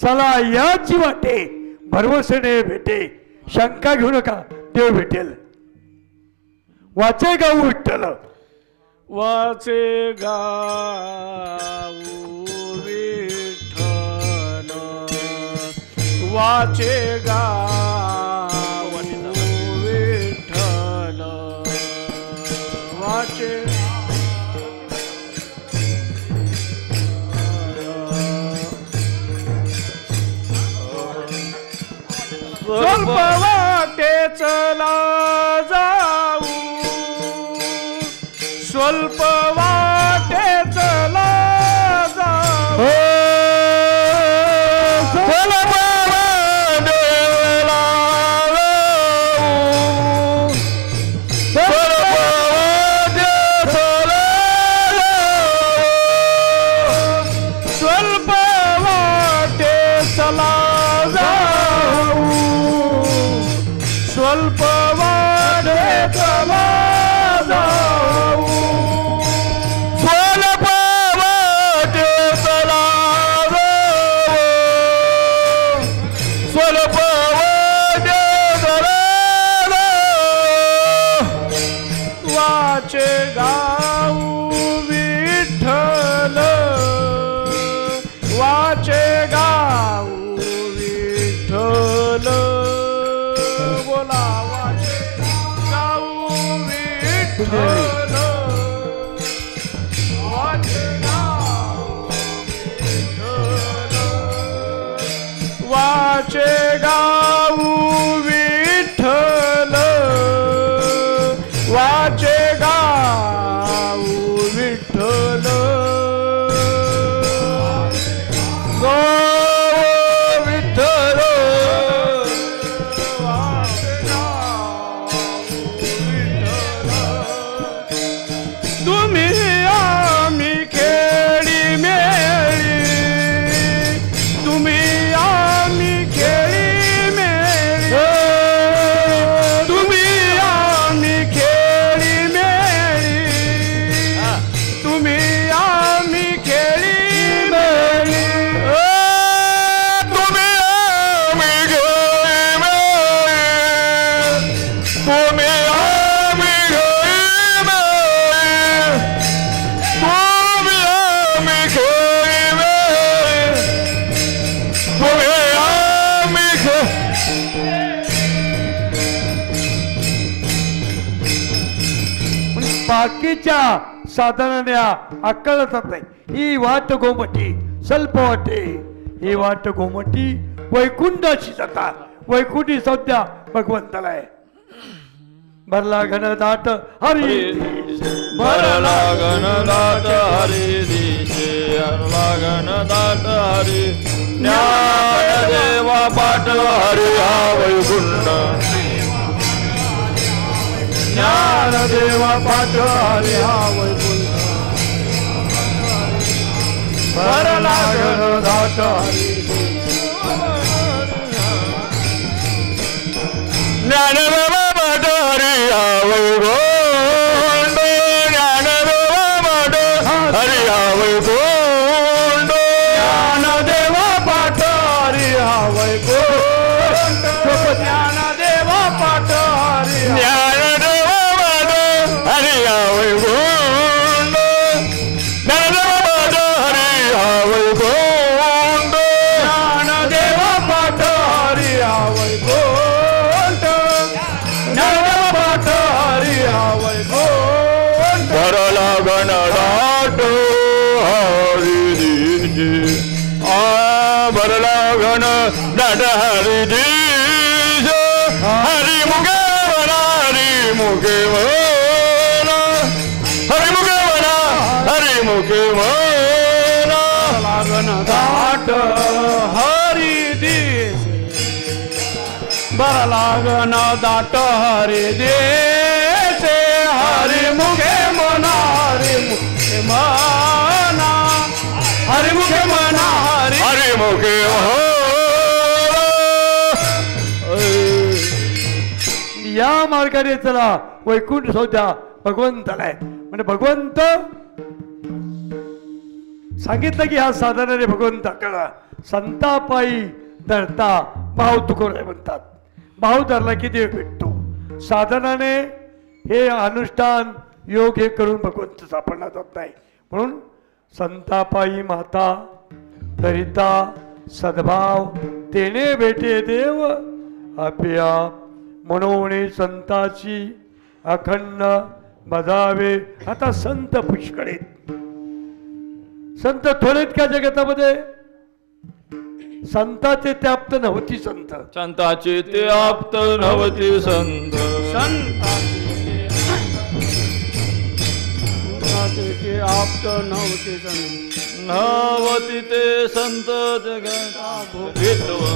चला याची वाटे भरवसणे भेटे शंका घेऊ नका देव भेटेल वाचे गाऊ विठ्ठल वाचे गाऊ विठ्ठल वाचे गाऊ विठ्ठल वाचे स्वल्प वाटे चला जाऊ स्वल्प वाटे चला जाऊ स्वल्प वाटे चला स्वल्प वाटे चला जाऊ स्वल्प वाटे चला जाऊ स्वल्प वाटे चला स्वल्प वाटे चला वाचे गाऊ विठ्ठल वाचे गाऊ विठ्ठल बोला वाचे गाऊ विठ्ठल वाचे गाऊ विठ्ठल वाचे गाऊ विठ्ठल वाचे गाऊ विठ्ठल गो विठ्ठल वाचे गाऊ विठ्ठल तुम्ही आम्ही खेळी मेळी तुम्ही आम्ही खेळी मेळी तुम्ही आम्ही खेळी मेळी तुम्ही आम्ही खेळी मेळी तुम्ही आम्ही घेई तुम्ही आम्ही घेई तुम्ही आम्ही घेई तुम्ही आम्ही बाकीच्या साधनाने अक्कल जात नाही ही वाट गोमटी सल्प वाटे ही वाट गोमटी वैकुंठाची जाता वैकुंठी सध्या भगवंताला आहे भरला घन दाट हरी भरला घनदाट हरी दिशे लागन दाट हरी ज्ञान देवा पाठ हरी हा वैकुंठ ज्ञान देवा पाठ हरी हा वैकुंठ भरला घनदाट हरी ज्ञान देवा पाठ हरी हा वैकुंठ ज्ञान देवा पाठ हरी हा वैकुंठ ज्ञान देवा पाठ हरी हा वैकुंठ ज्ञान देवा पाठ हरी हा ज्ञान देवा पाठ हरी हा वैकुंठ ज्ञान देवा पाठ हरी हा वैकुंठ ज्ञान देवा पाठ हरी हा वैकुंठ ज्ञान देवा पाठ हरी हा वैकुंठ भरला घनदाट हरी दिशे भरला घनदाट हरी दिशे हरी मुखे वना हरी मुखे वना हरी मुखे वना हरी मुखे वना लागन दाट हरी दिसे बर लागन दाट हरी दिसे हरी मुखे मना हरी मुखे मना हरी मुखे मना हरी हरी मुखे या मार्गाने चला वैकुंठ सौद्या भगवंताला आहे म्हणजे भगवंत सांगितलं की हा साधनाने भगवंताकडा संतापायी धरता भाव तुकोरे म्हणतात. भाव धरला की देव भेटतो. साधनाने हे अनुष्ठान योग हे करून भगवंत सापडला जात नाही. म्हणून संतापायी माता धरिता सद्भाव तेने भेटे देव आपोआप. म्हणून संताची अखंड बजावे. आता संत पुष्कळ आहेत. संत थोडेत का जगतामध्ये? संताचे ते आप्त नव्हती संत. संताचे ते आप्त नव्हती संत. संताचे ते आप्त नव्हते संत. नवती ते संत जगता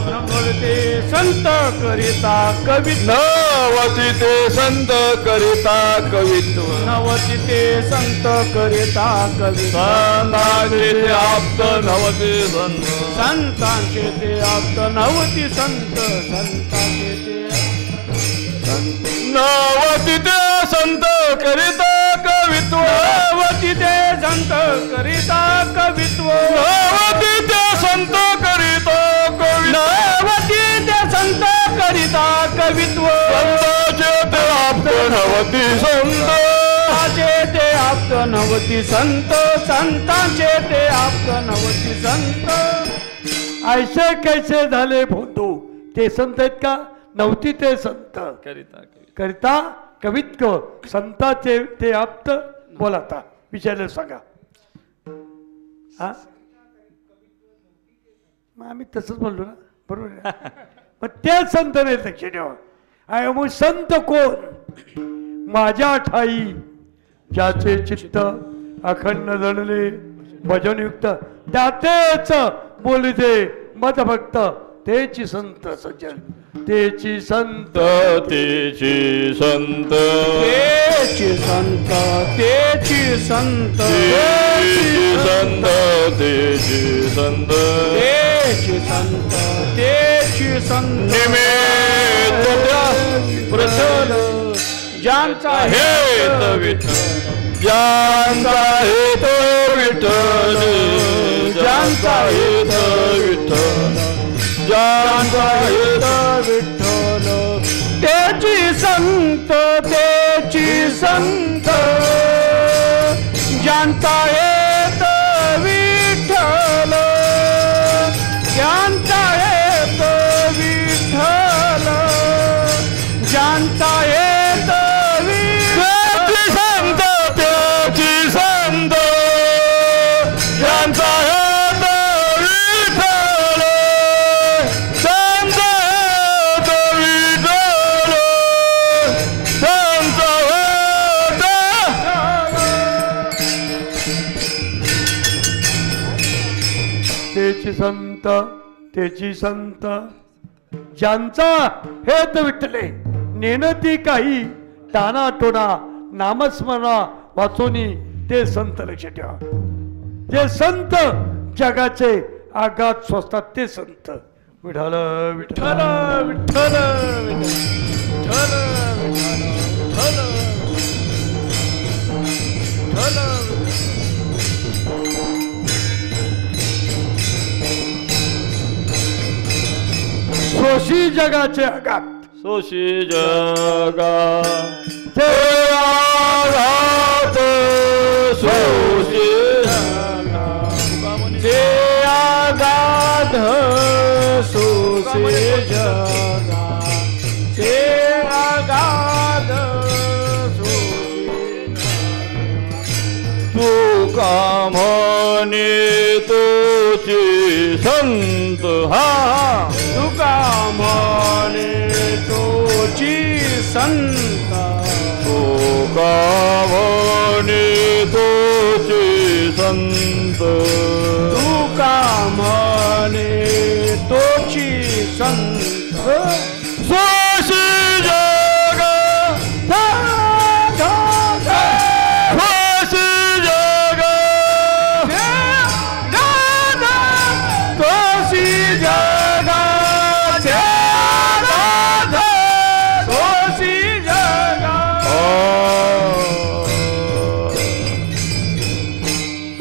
नवते संत करिता कवित्व. नवती ते संत करिता कवित्व. नवती ते संत करिता कवित्व. संताचे ते आप्त नव्हते संत. संतांचे ते आप्त नव्हती संत. संतांचे ते नवती ते संत करिता कवित्व. नवती ते संत करिता कवित्व. नवती ते संत करिता कवित्व. नवती ते संत करिता कवित्व. संताचे ते आप्त नव्हती संत. संतांचे ते आप्त नव्हती संत. संतांचे ते आप्त नव्हती संत. ऐसे कैसे झाले भोंदू ते संत आहेत का? नव्हती ते संत करिता करिता कवित्व. संताचे ते आप्त. बोलाता विचारलं सांगा. हा मग आम्ही तसंच बोललो ना, बरोबर आहे. मग त्या संत नाही लक्ष ठेवा. आहे मग संत कोण? माझ्या ठाई ज्याचे चित्त अखंड जणले भजनयुक्त त्यातेच बोलिते मत भक्त. तेची संत सज्जन. तेची संत तेची संत. तेची संत. तेची संत. तेची संत. तेची संत. तेची संत. तेची संत. निमित्त त्या प्रचल ज्यांचा हेत विठ्ठल. ज्यांचा हेत विठ्ठल. ज्यांचा हेत विठ्ठल. ज्यांचा हेत विठ्ठल. तेची संत. तेची संत. ज्यांचा हेत विठ्ठल. ज्यांचा हेत विठ्ठल. ज्यांचा हेत त्याची संत. त्याची संत. ज्यांचा हेत विठ्ठल. त्यांचा हेत विठ्ठल. त्यांचा हेत. तेची संत. तेची संत. ज्यांचा हेत विठ्ठले. नेनती काही टाना टोना नामस्मरणा वाचोनी ते संत. लक्ष ठेवा. जे संत जगाचे आघात स्वस्तात ते संत. विठाल विठ्ठल विठ्ठल विठ्ठल विठ्ठल सोशी जगाचे आघात. सोशी जगा ते आघात. सोशी ते आगाध सोसे जगा. ते आगाध सोसे तुका म्हणे तोची संत. हा तुका म्हणे तोची संत. तुका म्हणे तोची संत. तुका म्हणे तोची संत. सोशी जगा. सोशी जगा. तोशी जगा. तोशी जगा.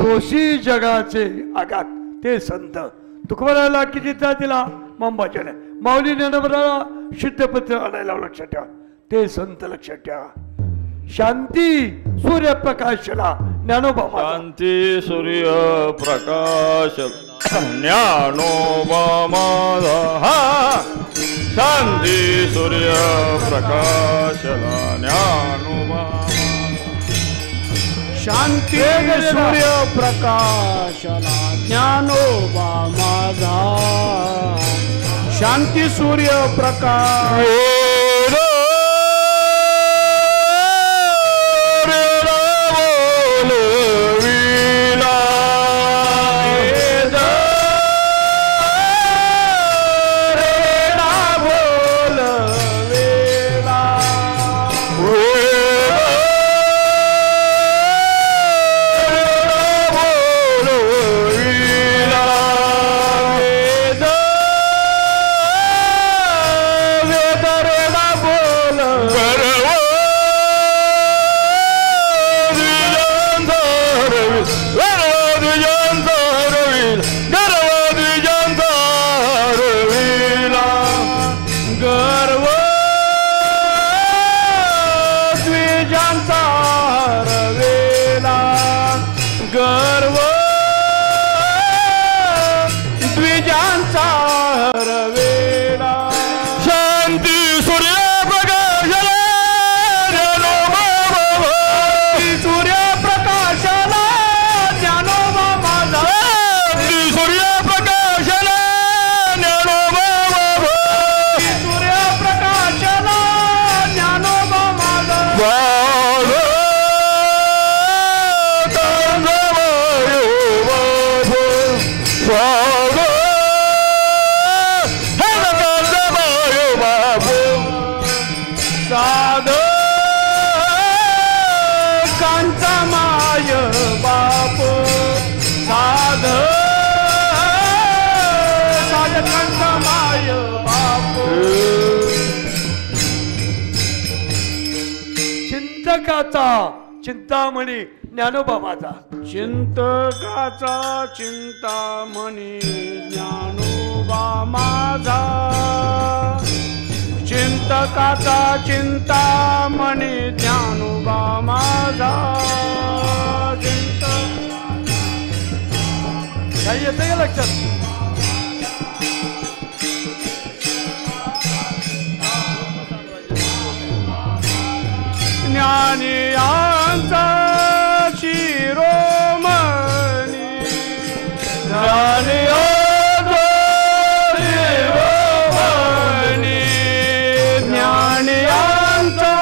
सोशी जगाचे आघात ते संत तुकोबाराला किती त्रास दिला मंबाच्या माऊली ज्ञानोबाला शुद्धपत्र आणायला लक्षात ठेवा ते संत लक्षात ठेवा शांती सूर्यप्रकाशला ज्ञानोबा शांती सूर्य प्रकाश ज्ञानोबा माझा हा शांती सूर्य प्रकाशला ज्ञानोबा शांती सूर्य प्रकाशला ज्ञानोबा माझा शांती सूर्य प्रकाश चिंतामणी ज्ञानोबा माझा चिंतकाचा चिंतामणी ज्ञानोबा माझा चिंतकाचा चिंतामणी ज्ञानोबा माझा काही येतं का लक्षात ज्ञानियांचा शिरोमणी ज्ञानियांचा शिरोमणी ज्ञानियांचा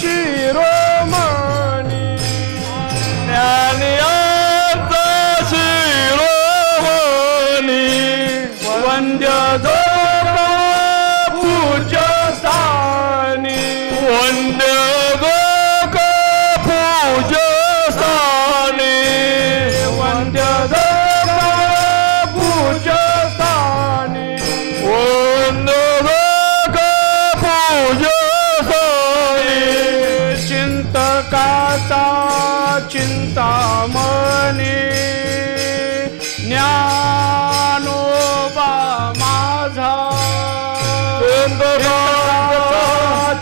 शिरोमणी ज्ञानियांचा शिरोमणी वंद्य पूज्य स्थानी वंद्य चिंतामणी ज्ञानोबा माझा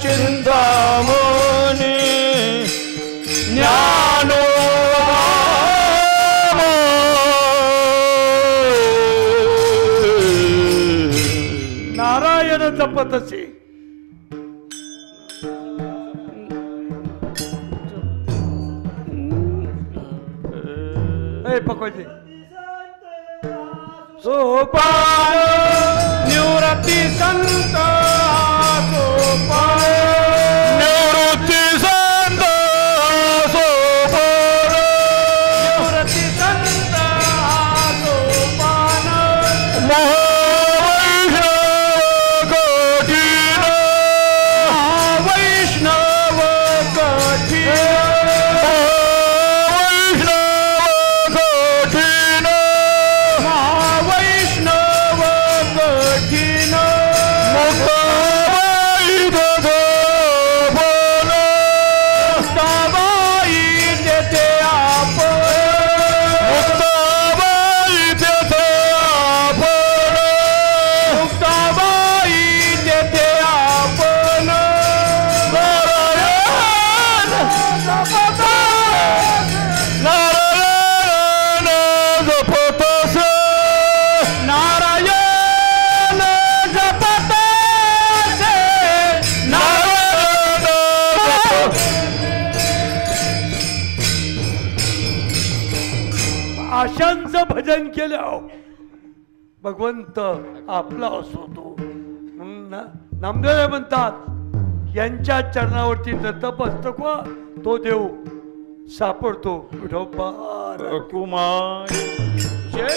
चिंतामणी ज्ञानोबा नारायण जपतसे पकवायचे सोपान निवृत्ती संत सोपान निवृत्ती संत सोपान निवृत्ती संत सोपान वैष्णव कठीण आशांचं भजन केलं भगवंत आपला असतो म्हणून नामदेव म्हणतात यांच्या चरणावरती नतमस्तक व्हा, तो देव सापडतो. विठोबा कुमार जय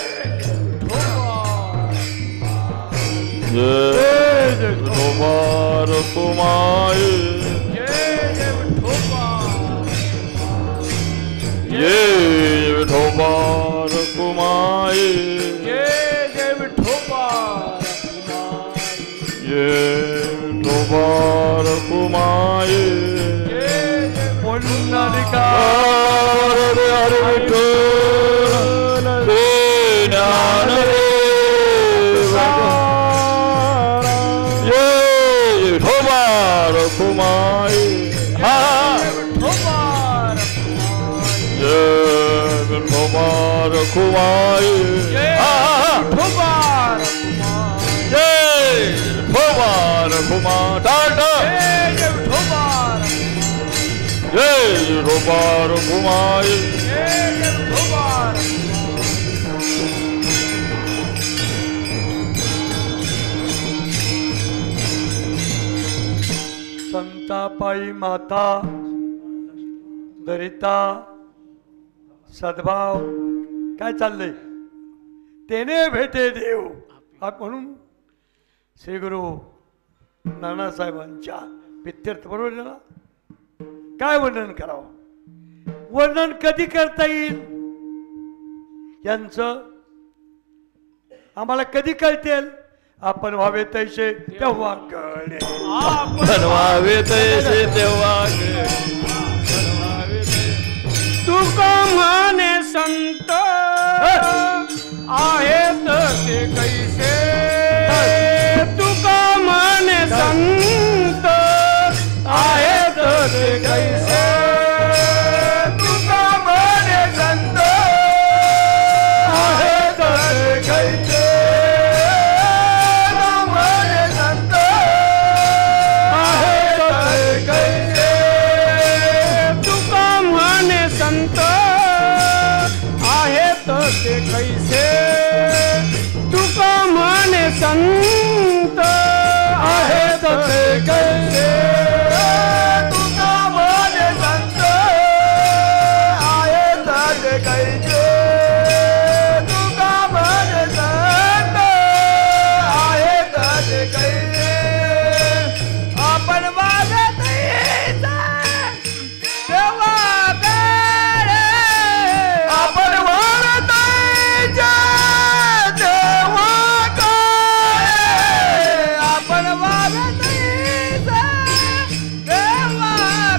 विठोबा कुमार जय विठोबा जय विठोबा कुमार जय विठोबा जय विठोबा कुमार पुंडलिका हरे विठ्ठल ज्ञानदेव जय विठोबा कुमार हा जय विठोबा कुमार हा जय विठोबा कुमार टाटा जय विठोबा कुमार संतापाई माता दरिता सद्भाव काय चाललंय तेने भेटे देव म्हणून श्री गुरु नानासाहेबांच्या पित्यर्थ बरोबर आहे ना. काय वर्णन करावं, वर्णन कधी करता येईल यांचं आम्हाला कधी कळतेल. आपण व्हावे तैसे तेव्हा कळे, आपण व्हावे तैसे तेव्हा तुका म्हणे संत आहेत ते कैसे, तुका म्हणे संत आहेत ते कैसे, तुका म्हणे संत आहेत ते कैसे, म्हणे संत आहेत ते कैसे, तुका म्हणे संत आहेत ते कैसे, तुका म्हणे संत आहेत ते कैसे, तुका म्हणे संत आहेत ते कैसे, तुका म्हणे संत आहेत ते कैसे, आपण वागत तेव्हा करे, आपण वागत तेव्हा करे, आपण वागत तेव्हा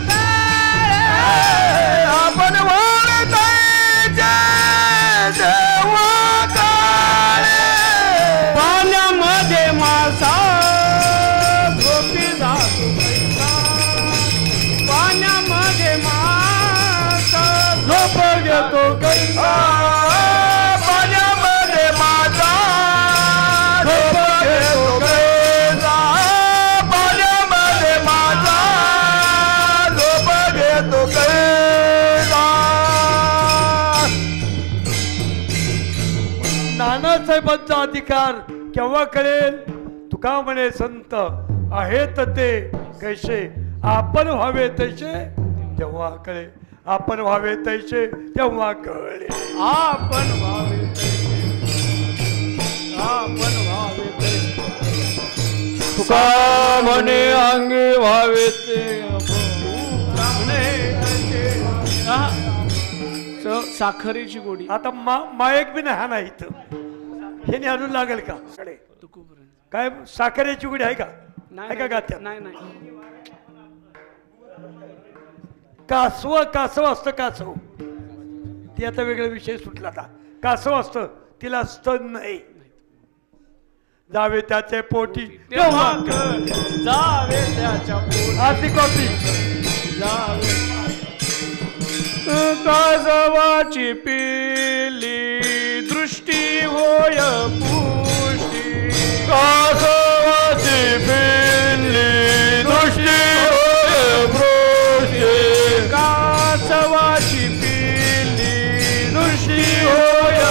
करे, आपण वागत तेव्हा करे, पाण्यामध्ये मासा झोपी जातो कैसा, पाण्यामध्ये मासा झोप घेतो कैसा, पाण्यामध्ये मासा झोप घेतो कैसा, पाण्यामध्ये मासा झोप घेतो कैसा. नानासाहेबांचा अधिकार केव्हा कळेल. तुका म्हणे संत आहेत ते कैसे, आपण व्हावे तैसे तेव्हा कळे, आपण व्हावे तैसे तेव्हा कळे. आपण व्हावे आपण व्हावे तुका म्हणे अंगी व्हावे ते साखरेची गोडी आता मायक बी नाही हा नाही इथं, हे आणून लागेल का काय साखरेची गुढी आहे का, आहे का गात्यात? नाही नाही कासव कासव असतं, कासव ती आता वेगळा विषय सुटला. आता कासव असतं तिला स्तन नाही, जावे त्याचे पोटी तेव्हा जावे त्याच्या पोटी, आरती कॉपी जावे काजवाची पिली दृष्टी होय पुष्टी, कासवाची पिल्ली दृष्टी होय पुष्टी, कासवाची पिली दृष्टी होय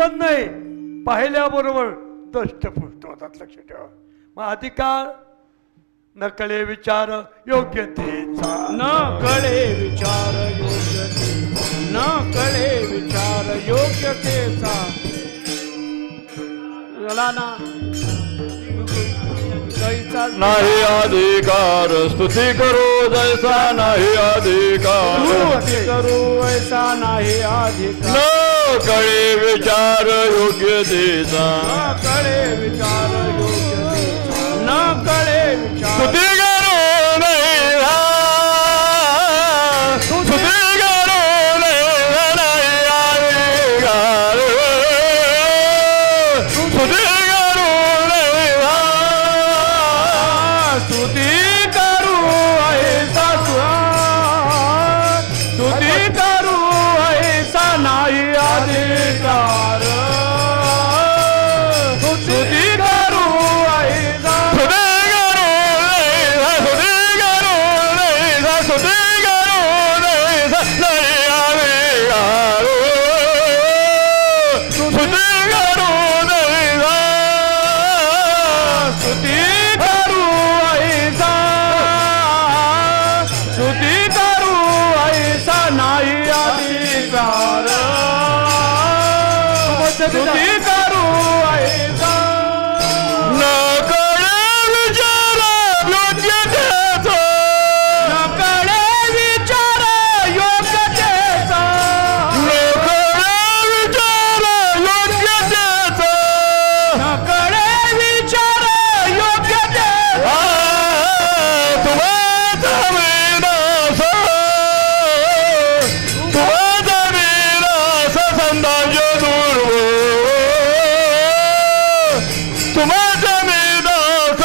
वाचत नाही, पाहिल्याबरोबर दष्टपुष्ट होतात. लक्ष ठेवा. मग अधिकार नकळे विचार योग्यतेचा, न कळे विचार योग्यते, न कळे विचार योग्यतेचा. झाला ना कैचा नाही अधिकार स्तुती करू जैसा नाही अधिकार, स्तुती करू ऐसा नाही अधिकार. न कळे विचार योग्यतेचा, न कळे विचार योग्यतेचा, न कळे विचार स्तुती करू नाही स्तुती करू नाही अधिकार, स्तुती करू नाही स्तुती करू ऐसा स्तुती करू ऐसा नाही अधिकार. स्तुती करू ऐसा स्तुती करू ऐसा, स्तुती करू ऐसा नाही अधिकार. स्तुती करू ऐसा नकळे विचार योग्यतेचा, नकळे विचार योग्यतेचा, नकळे विचार योग्यतेचा, नकळे विचार योग्यतेचा. तुमचा विनाश, तुमचा विनाश संदाज दुर्व, तुमचा विनाश,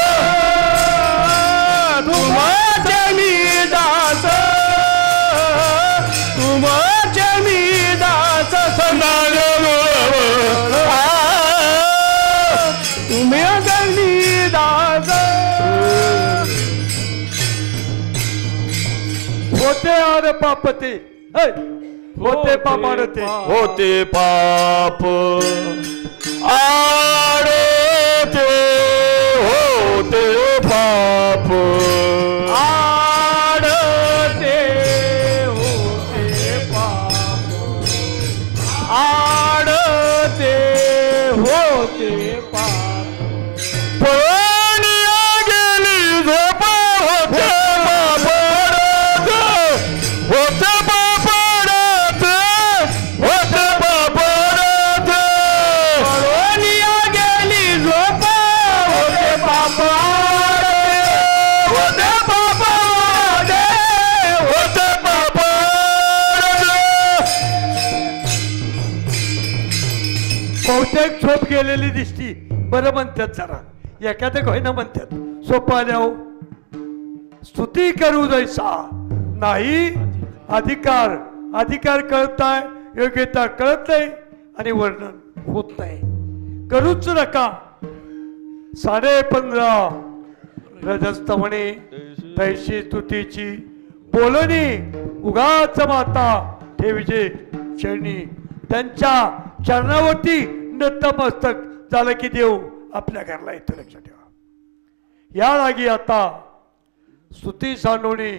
तुमचे मी दास, तुमचे मी दास संदाज दुर्व. तुम्ही मी दास. होते आर पापते, है, होते पापाडते. होते पाप आडते, होते पाप आडते होते पाप, आडते होते पाप. पळणिया गेली झोप, होते पापडते, होते पापडते, होते पापडते, पळोनिया गेली झोप, होते पाप आडते, होते पाप आडते, होते पापडते. बहुतेक झोप गेलेली दिसती. बरं म्हणतात, जरा एखाद्या होईना म्हणतात. सोपं आल्यावर स्तुती करू जैसा नाही अधिकार, अधिकार कळत नाही, योग्यता कळत नाही आणि वर्णन होत नाही. करूच नका. 15.5 रजस्तवणे तैशी स्तुतीची बोलणी उगाच माता ठेविजे चरणी. त्यांच्या चरणावरती नतमस्तक झालं की देव आपल्या घरला येतो. लक्षात ठेवा. या लागी आता स्तुती सांडोणी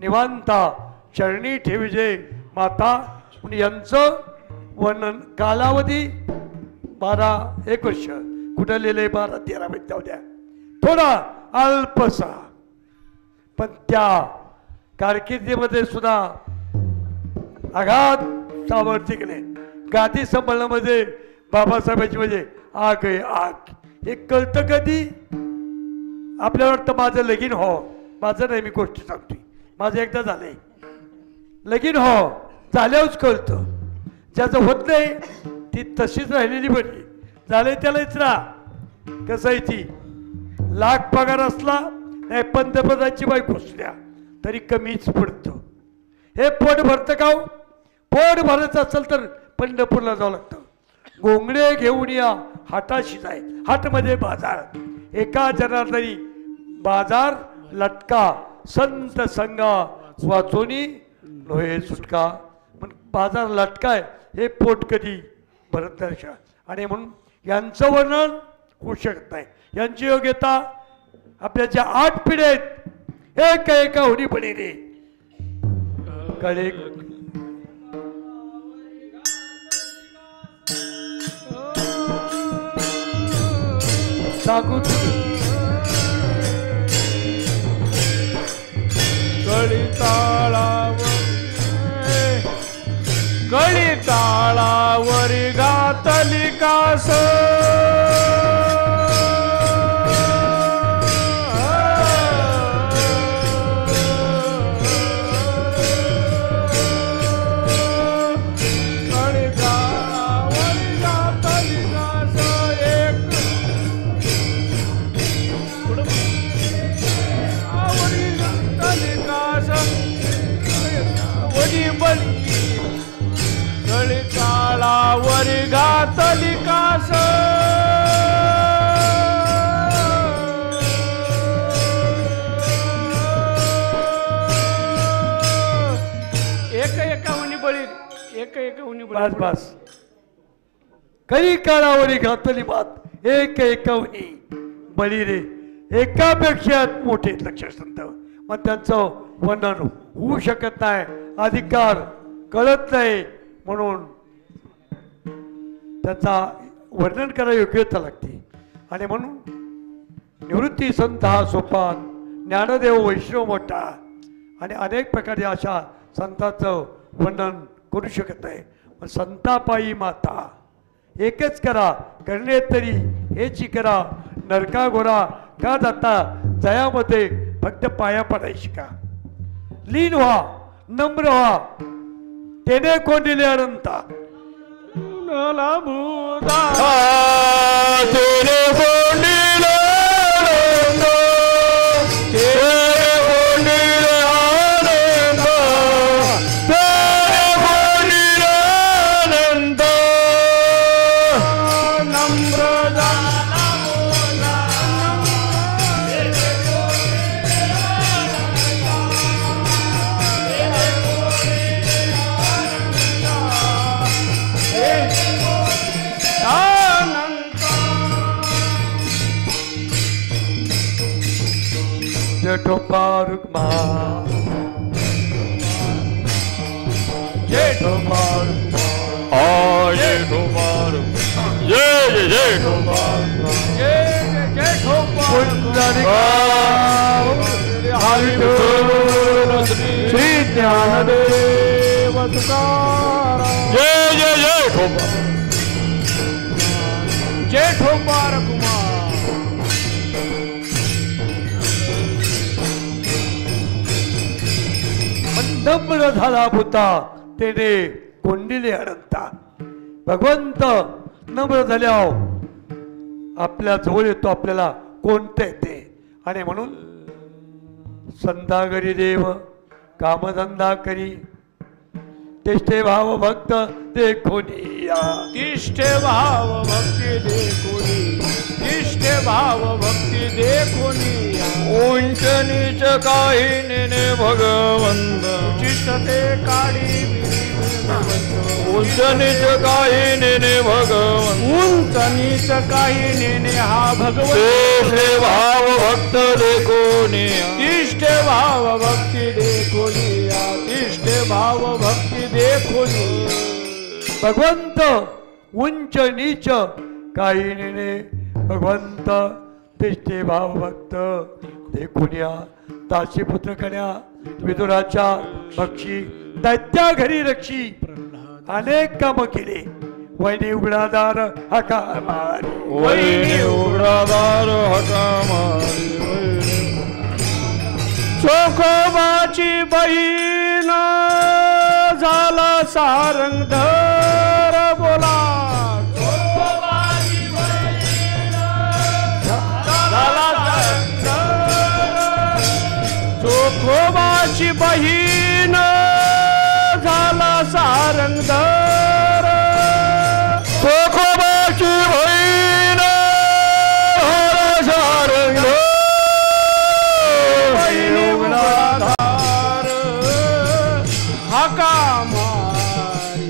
निवांता चरणी ठेविजे माता. यांचं वर्णन कालावधी 12-1 वर्ष. कुठं लिहिले 12-13 मिनिट जाऊ द्या, थोडा अल्पसा. पण त्या कारकिर्दीमध्ये सुद्धा आघात सामर्थ्य केले. गादी सांभाळण्यामध्ये बाबासाहेबांची म्हणजे आग आहे आग. हे कळतं कधी? आपल्याला वाटतं माझं लगीन हो, माझं नाही, मी गोष्टी सांगतोय. माझं एकदा झालंय लगीन हो, झाल्यावरच कळतं. ज्याचं होत नाही ती तशीच राहिलेली बरी. झालंय त्यालाच राहा. कसं आहे ती लाख पगार असला नाही पंतप्रधानची बाईक घुसल्या तरी कमीच पडतं. हे पोट भरतं का हो? पोट भरायचं असेल तर पंढरपूरला जावं लागतं. गोंगडे घेऊन या हाटाशी जाय. हाटमध्ये बाजार, एका जनार्दनी बाजार लटका. संत संगा वाचोनी नोहे सुटका. पण बाजार लटकाय हे पोट कधी भरत नाही. आणि म्हणून यांचं वर्णन होऊ शकत नाही. यांची योग्यता आपल्या ज्या 8 पिढ्या आहेत एका एका होडी पडी रे कडे सांगू कळीताळावरी घातली कास काळावरी घातली कास एका उनी बळी एक उनी बस बस काही काळावरी घातली बात एक एकावनी बळी रे एकापेक्षा मोठे लक्षसंत मग त्यांचं वर्णन होऊ शकत नाही. अधिकार कळत नाही म्हणून त्याचा वर्णन करायला योग्यता लागते. आणि म्हणून निवृत्ती संत हा सोपान ज्ञानदेव वैष्णव मोठा आणि अनेक प्रकारे अशा संतांचं वर्णन करू शकत नाही. पण संतापायी माता एकच करा करणे तरी हेची करा नरका गोरा का जाता जयामध्ये फक्त पाया पडायची का. लीन व्हा नम्र व्हा तेने कोंडिले अनंता भूता तेरे कोंडिले अनंता तेरे कोंडिले अनंता तेरे कोंडिले अनंता नम्र जेठो पारुक जेठो पारुक जेठो पारुक जेठो श्री ज्ञानदेव तुकाराम जेठो पारुक नम्र झाला भूता तेने कोंडिले अनंता. भगवंत नम्र झाल्यावर आपल्या जवळ येतो आपल्याला कोणते येते. आणि म्हणून संतागरी देव कामधंदा करी तिष्ठे भाव भक्त देखोनी तिष्ठे भाव भक्ती देखोनी तिष्ठे भाव भक्ती देखोनी उंच नीच काही नेने भगवंत उचिष्टते काढी उंच नीच काही नेने भगवंत उंच नीच काही नेणे हा भगवंत तिष्ठे भाव भक्त देखोनी तिष्ठे भाव भक्ती देखोनी तिष्ठे भाव भक्ती देखोनी. भगवंत उंच नीच काही नेने भगवंत तिष्ठे भाव भक्त देखुन्या. दासी पुत्र कन्या विदुराच्या भक्षी दैत्या घरी रक्षी अनेक काम केले. वैनी उघडादार हका मारी वैनी उघडादार हका मारी चोखोबाची बहीण झाला सारंगधर बोला चोखोबाची बहीण झाला सारंगधर चोखोबाची बहीण झाला सारंगधर बहिणी उघडाधार हाका मारी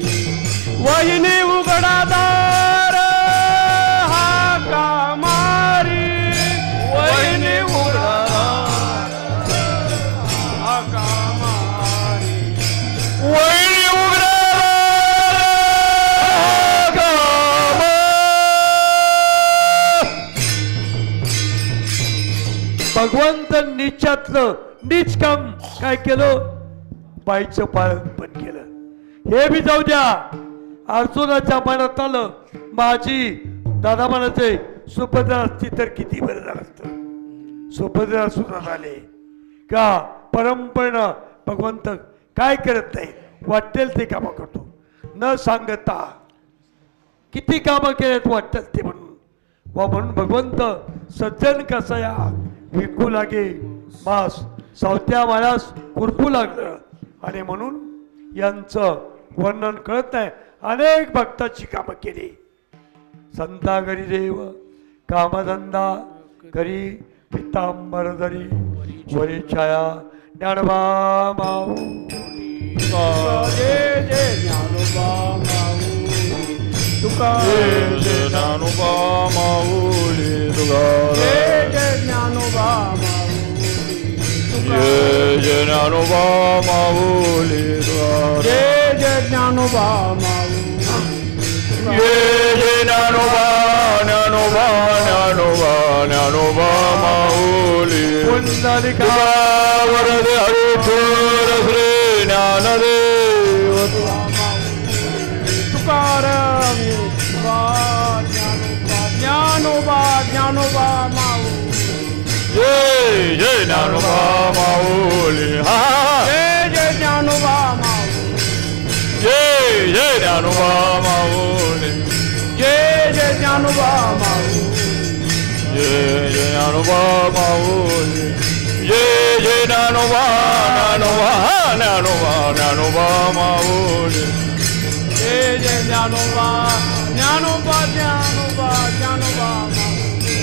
भगवंत नीचातलं नीच काम काय केलं, बाईचं पालन पण केलं. हे बी जाऊ द्या, अर्जुनाच्या मनात आलं माझी दादा म्हणायचे सुभद्रा असती तर किती बरं झालं असतं. सुभद्रा सुद्धा झाले का परंपरेनं भगवंत काय करत नाही, वाटेल ते कामं करतो न सांगता. किती कामं केलेत वाटतात ते म्हणून म्हणून भगवंत सज्जन कसया विकू लागे मास सावत्या मायास खुरपू लागलं. आणि म्हणून यांचं वर्णन कळत नाही. अनेक भक्ताची कामं केली. संता घरी देव कामधंदा करी पितांबर धरी वरी छाया ज्ञानोबा माऊ. जय जय ज्ञानोबा माऊली तुकाराम. जय ज्ञानोबा माऊली तुकाराम. जय जय ज्ञानोबा माऊली जय जय ज्ञानोबा माऊली तुकाराम. जय जय ज्ञानोबा माऊली. जय जय ज्ञानोबा ज्ञानोबा ज्ञानोबा ज्ञानोबा माऊली. पुंडलिका वरदे हरिठुर श्री ज्ञानदेव तुकाराम ज्ञानोबा ज्ञानोबा माऊली. जय जय ज्ञानोबा माऊली. हा जय जय ज्ञानोबा माऊली. जय जय ज्ञानोबा माऊली. जय जय ज्ञानोबा माऊली. जय जय ज्ञानोबा माऊली. जय जय ज्ञानोबा ज्ञानोबा ज्ञानोबा ज्ञानोबा माऊली. जय जय ज्ञानोबा ज्ञानोबा ज्ञानोबा ज्ञानोबा माऊली.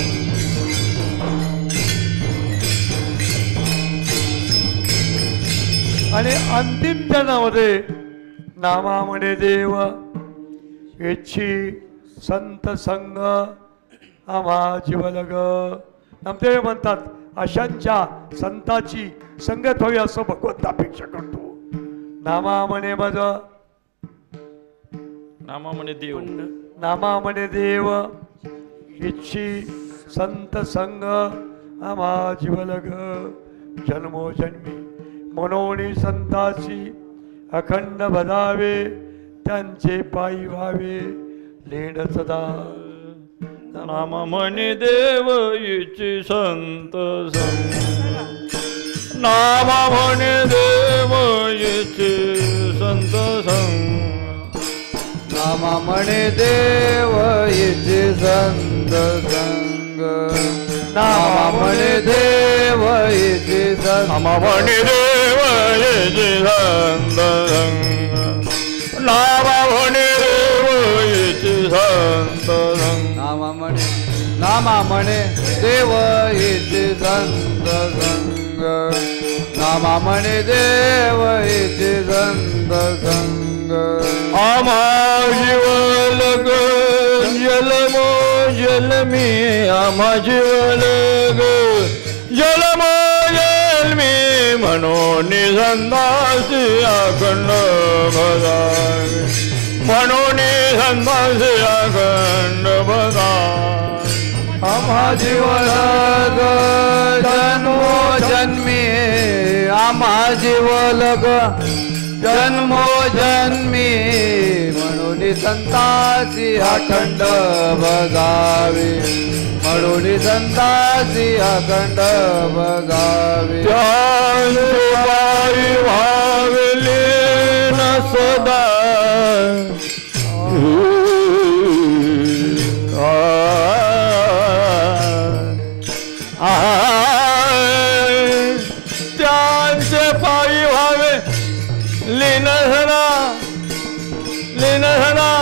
आणि अंतिम जनामध्ये नामा म्हणे देव इच्छी संत संग आम्हा जीवलग. नामदेव म्हणतात अशांच्या संताची संगत व्हावी असं भगवंत अपेक्षा करतो. नामा म्हणे मज नामा म्हणे देव नामा म्हणे देव इच्छी संत संग आम्हा जीवलग. जन्मोजन्मी मनोनी संताची अखंड बजावे त्यांचे पायी व्हावे लीन सदा. नामा म्हणे देव इच्छी संत संग. नामा म्हणे देव इच्छी संत संग. नामा म्हणे देव इच्छी संत संग. नामा म्हणे देव इच्छी संत. नामा म्हणे देव इच्छी संत संग. नामा म्हणे देव इच्छी संत संग. नामा म्हणे देव इच्छी संत संग. नामा म्हणे देव इच्छी संत संग. आम्हा जीवलग जलमो जलमी. आम्हा जीवलग जलमो जलमी म्हणून संदासी अखंड बजावे. म्हणून संदासी अखंड बजावे. आम्हा जीवलग जन्मो जन्मी. आम्हा जीवलग जन्मो जन्मी म्हणून संतासी अखंड बजावे. म्हणून संतासी अखंड बजावे. पायी व्हावले न सदा. त्यांचे पायी व्हावे लीन सदा लीन सदा.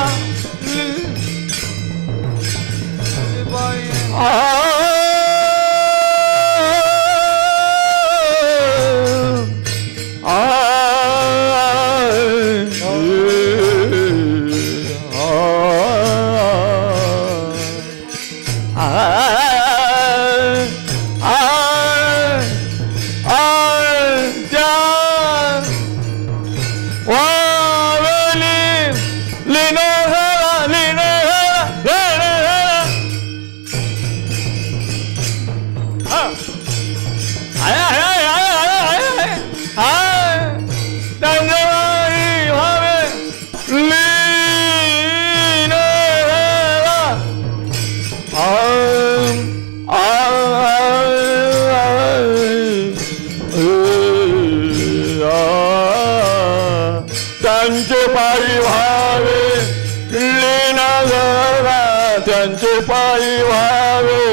त्यांचे पायी व्हावे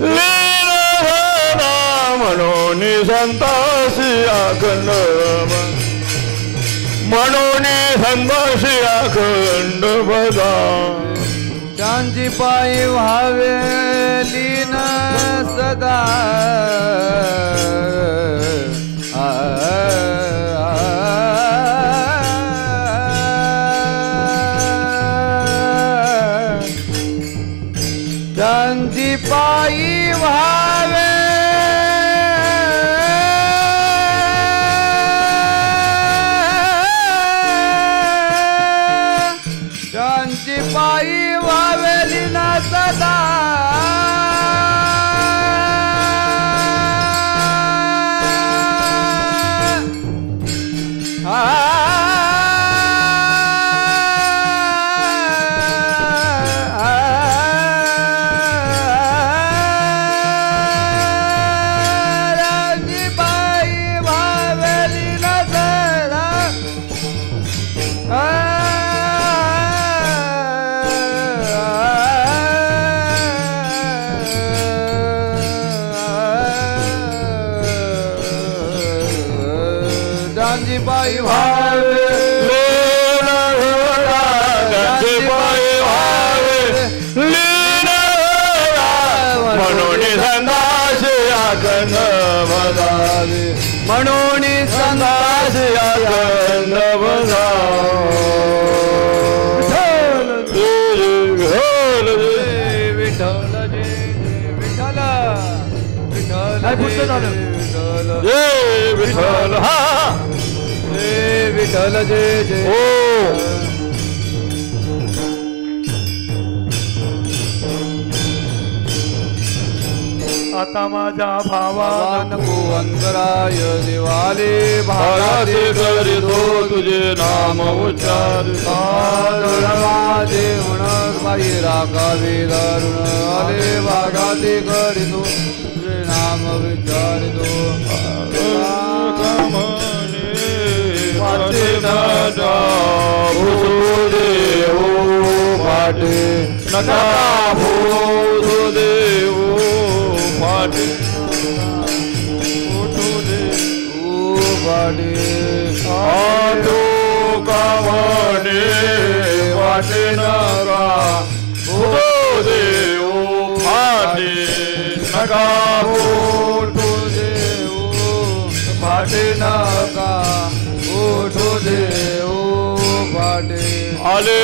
लीन सदा म्हणून संतासी अखंड म्हणून संतासी अखंड बदा त्यांची पायी व्हावे लीन सदा त्यांची पायी व्हावे त्यांची पायी व्हावे लीन सदा त्यांची पायी व्हावे त्यांचे पायी व्हावे लीन म्हणून संतासी अखंड बदावे म्हणून संतासी अखंड बदावे विठ्ठल विठ्ठल काय पुढचं झालं? जय विठ्ठल हा विठ्ठल जय जय हो आता माझ्या भावा भगवान कुवंतराय दिवाले भाराचे करीतो तुझे नाम उच्चार माझे म्हणत बाई राखावे दारुण आले भागाते करीतो तुझे नाम विचारितो देव पाटे नका देव पाटे पाटे आटो कामने वाटे नका देव पाटे नका देव पाटे नका ओठो देव पाटे आले